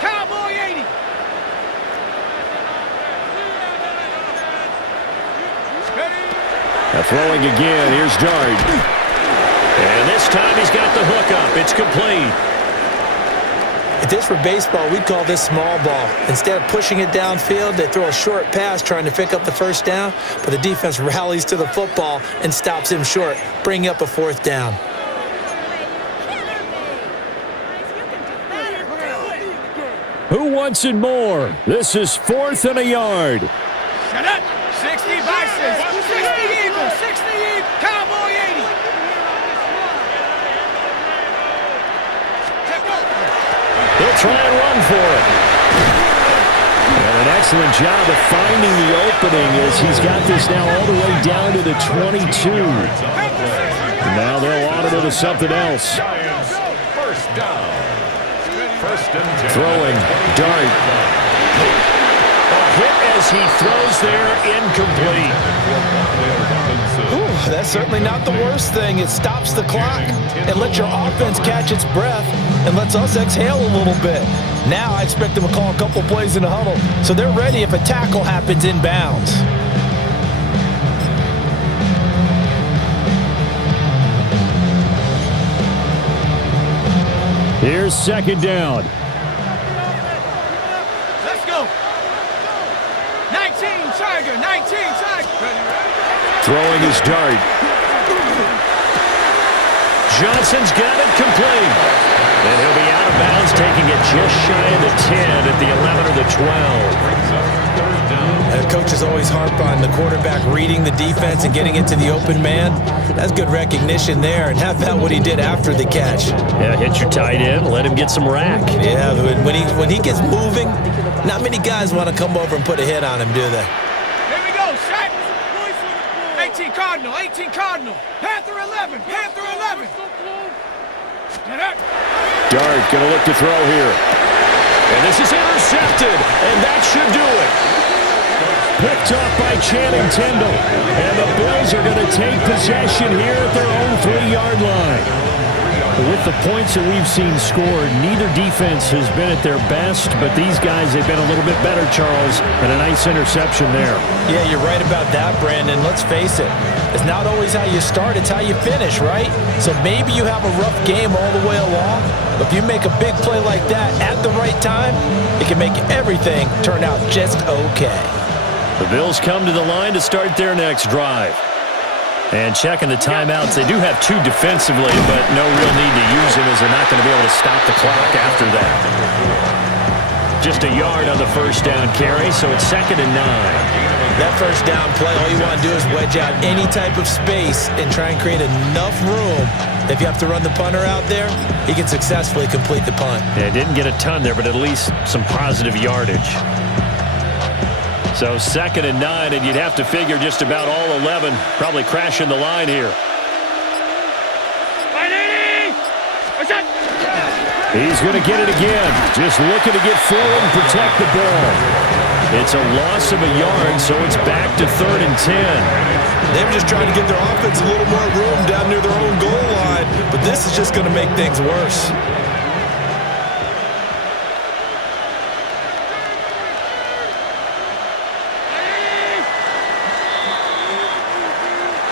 Cowboy 80. Now throwing again. Here's Dart. And this time he's got the hook up. It's complete. If this were baseball, we'd call this small ball. Instead of pushing it downfield, they throw a short pass trying to pick up the first down, but the defense rallies to the football and stops him short, bringing up a 4th down. Who wants it more? This is 4th and a yard. Shut up. 60 Bisons. 60 Eagles. 60 Eagles. Cowboy 80. They'll try and run for it. And an excellent job of finding the opening as he's got this now all the way down to the 22. And now they'll audible to something else. Giants, first down. 1st and 10. Throwing, Dart. A hit as he throws there, incomplete. Ooh, that's certainly not the worst thing. It stops the clock and lets your offense catch its breath and lets us exhale a little bit. Now I expect them to call a couple plays in the huddle so they're ready if a tackle happens inbounds. Here's 2nd down. Let's go. 19 Tiger. 19 Tiger. Throwing his Dart. Johnson's got it complete. And he'll be out of bounds, taking it just shy of the 10 at the 11 or the 12. Coaches always harp on the quarterback reading the defense and getting into the open man. That's good recognition there, and how about what he did after the catch? Yeah, hit your tight end, let him get some rack. Yeah, when he gets moving, not many guys want to come over and put a hit on him, do they? Here we go, set. 18 Cardinal, 18 Cardinal. Panther 11, Panther 11. Get up. Dart going to look to throw here. And this is intercepted, and that should do it. Picked off by Channing Tindall. And the Bills are going to take possession here at their own 3-yard line. With the points that we've seen scored, neither defense has been at their best, but these guys have been a little bit better, Charles, and a nice interception there. Yeah, you're right about that, Brandon. Let's face it. It's not always how you start, it's how you finish, right? So maybe you have a rough game all the way along, but if you make a big play like that at the right time, it can make everything turn out just okay. The Bills come to the line to start their next drive. And checking the timeouts, they do have 2 defensively, but no real need to use them as they're not going to be able to stop the clock after that. Just a yard on the first down carry, so it's 2nd and 9. That first down play, all you want to do is wedge out any type of space and try and create enough room. If you have to run the punter out there, he can successfully complete the punt. Yeah, didn't get a ton there, but at least some positive yardage. So 2nd and 9, and you'd have to figure just about all 11 probably crashing the line here. He's going to get it again. Just looking to get forward and protect the ball. It's a loss of a yard, so it's back to 3rd and 10. They were just trying to give their offense a little more room down near their own goal line, but this is just going to make things worse.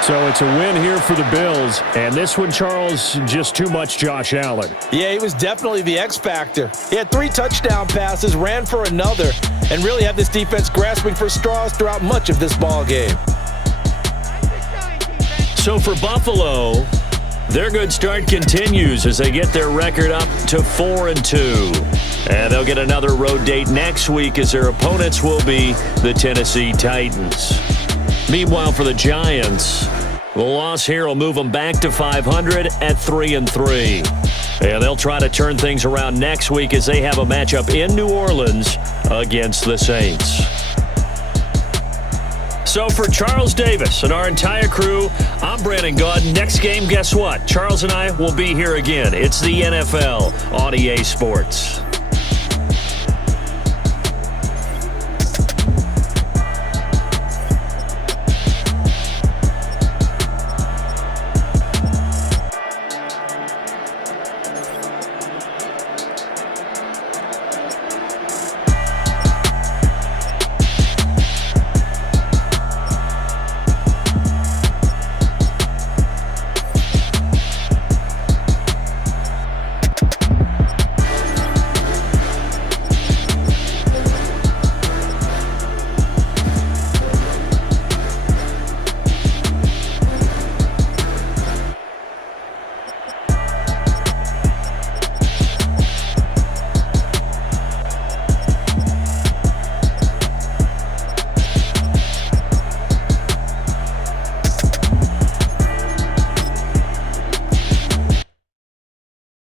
So it's a win here for the Bills. And this one, Charles, just too much Josh Allen. Yeah, he was definitely the X factor. He had 3 touchdown passes, ran for another, and really had this defense grasping for straws throughout much of this ball game. So for Buffalo, their good start continues as they get their record up to 4-2. And they'll get another road date next week as their opponents will be the Tennessee Titans. Meanwhile, for the Giants, the loss here will move them back to 500 at 3-3. And they'll try to turn things around next week as they have a matchup in New Orleans against the Saints. So for Charles Davis and our entire crew, I'm Brandon Gaudin. Next game, guess what? Charles and I will be here again. It's the NFL on EA Sports.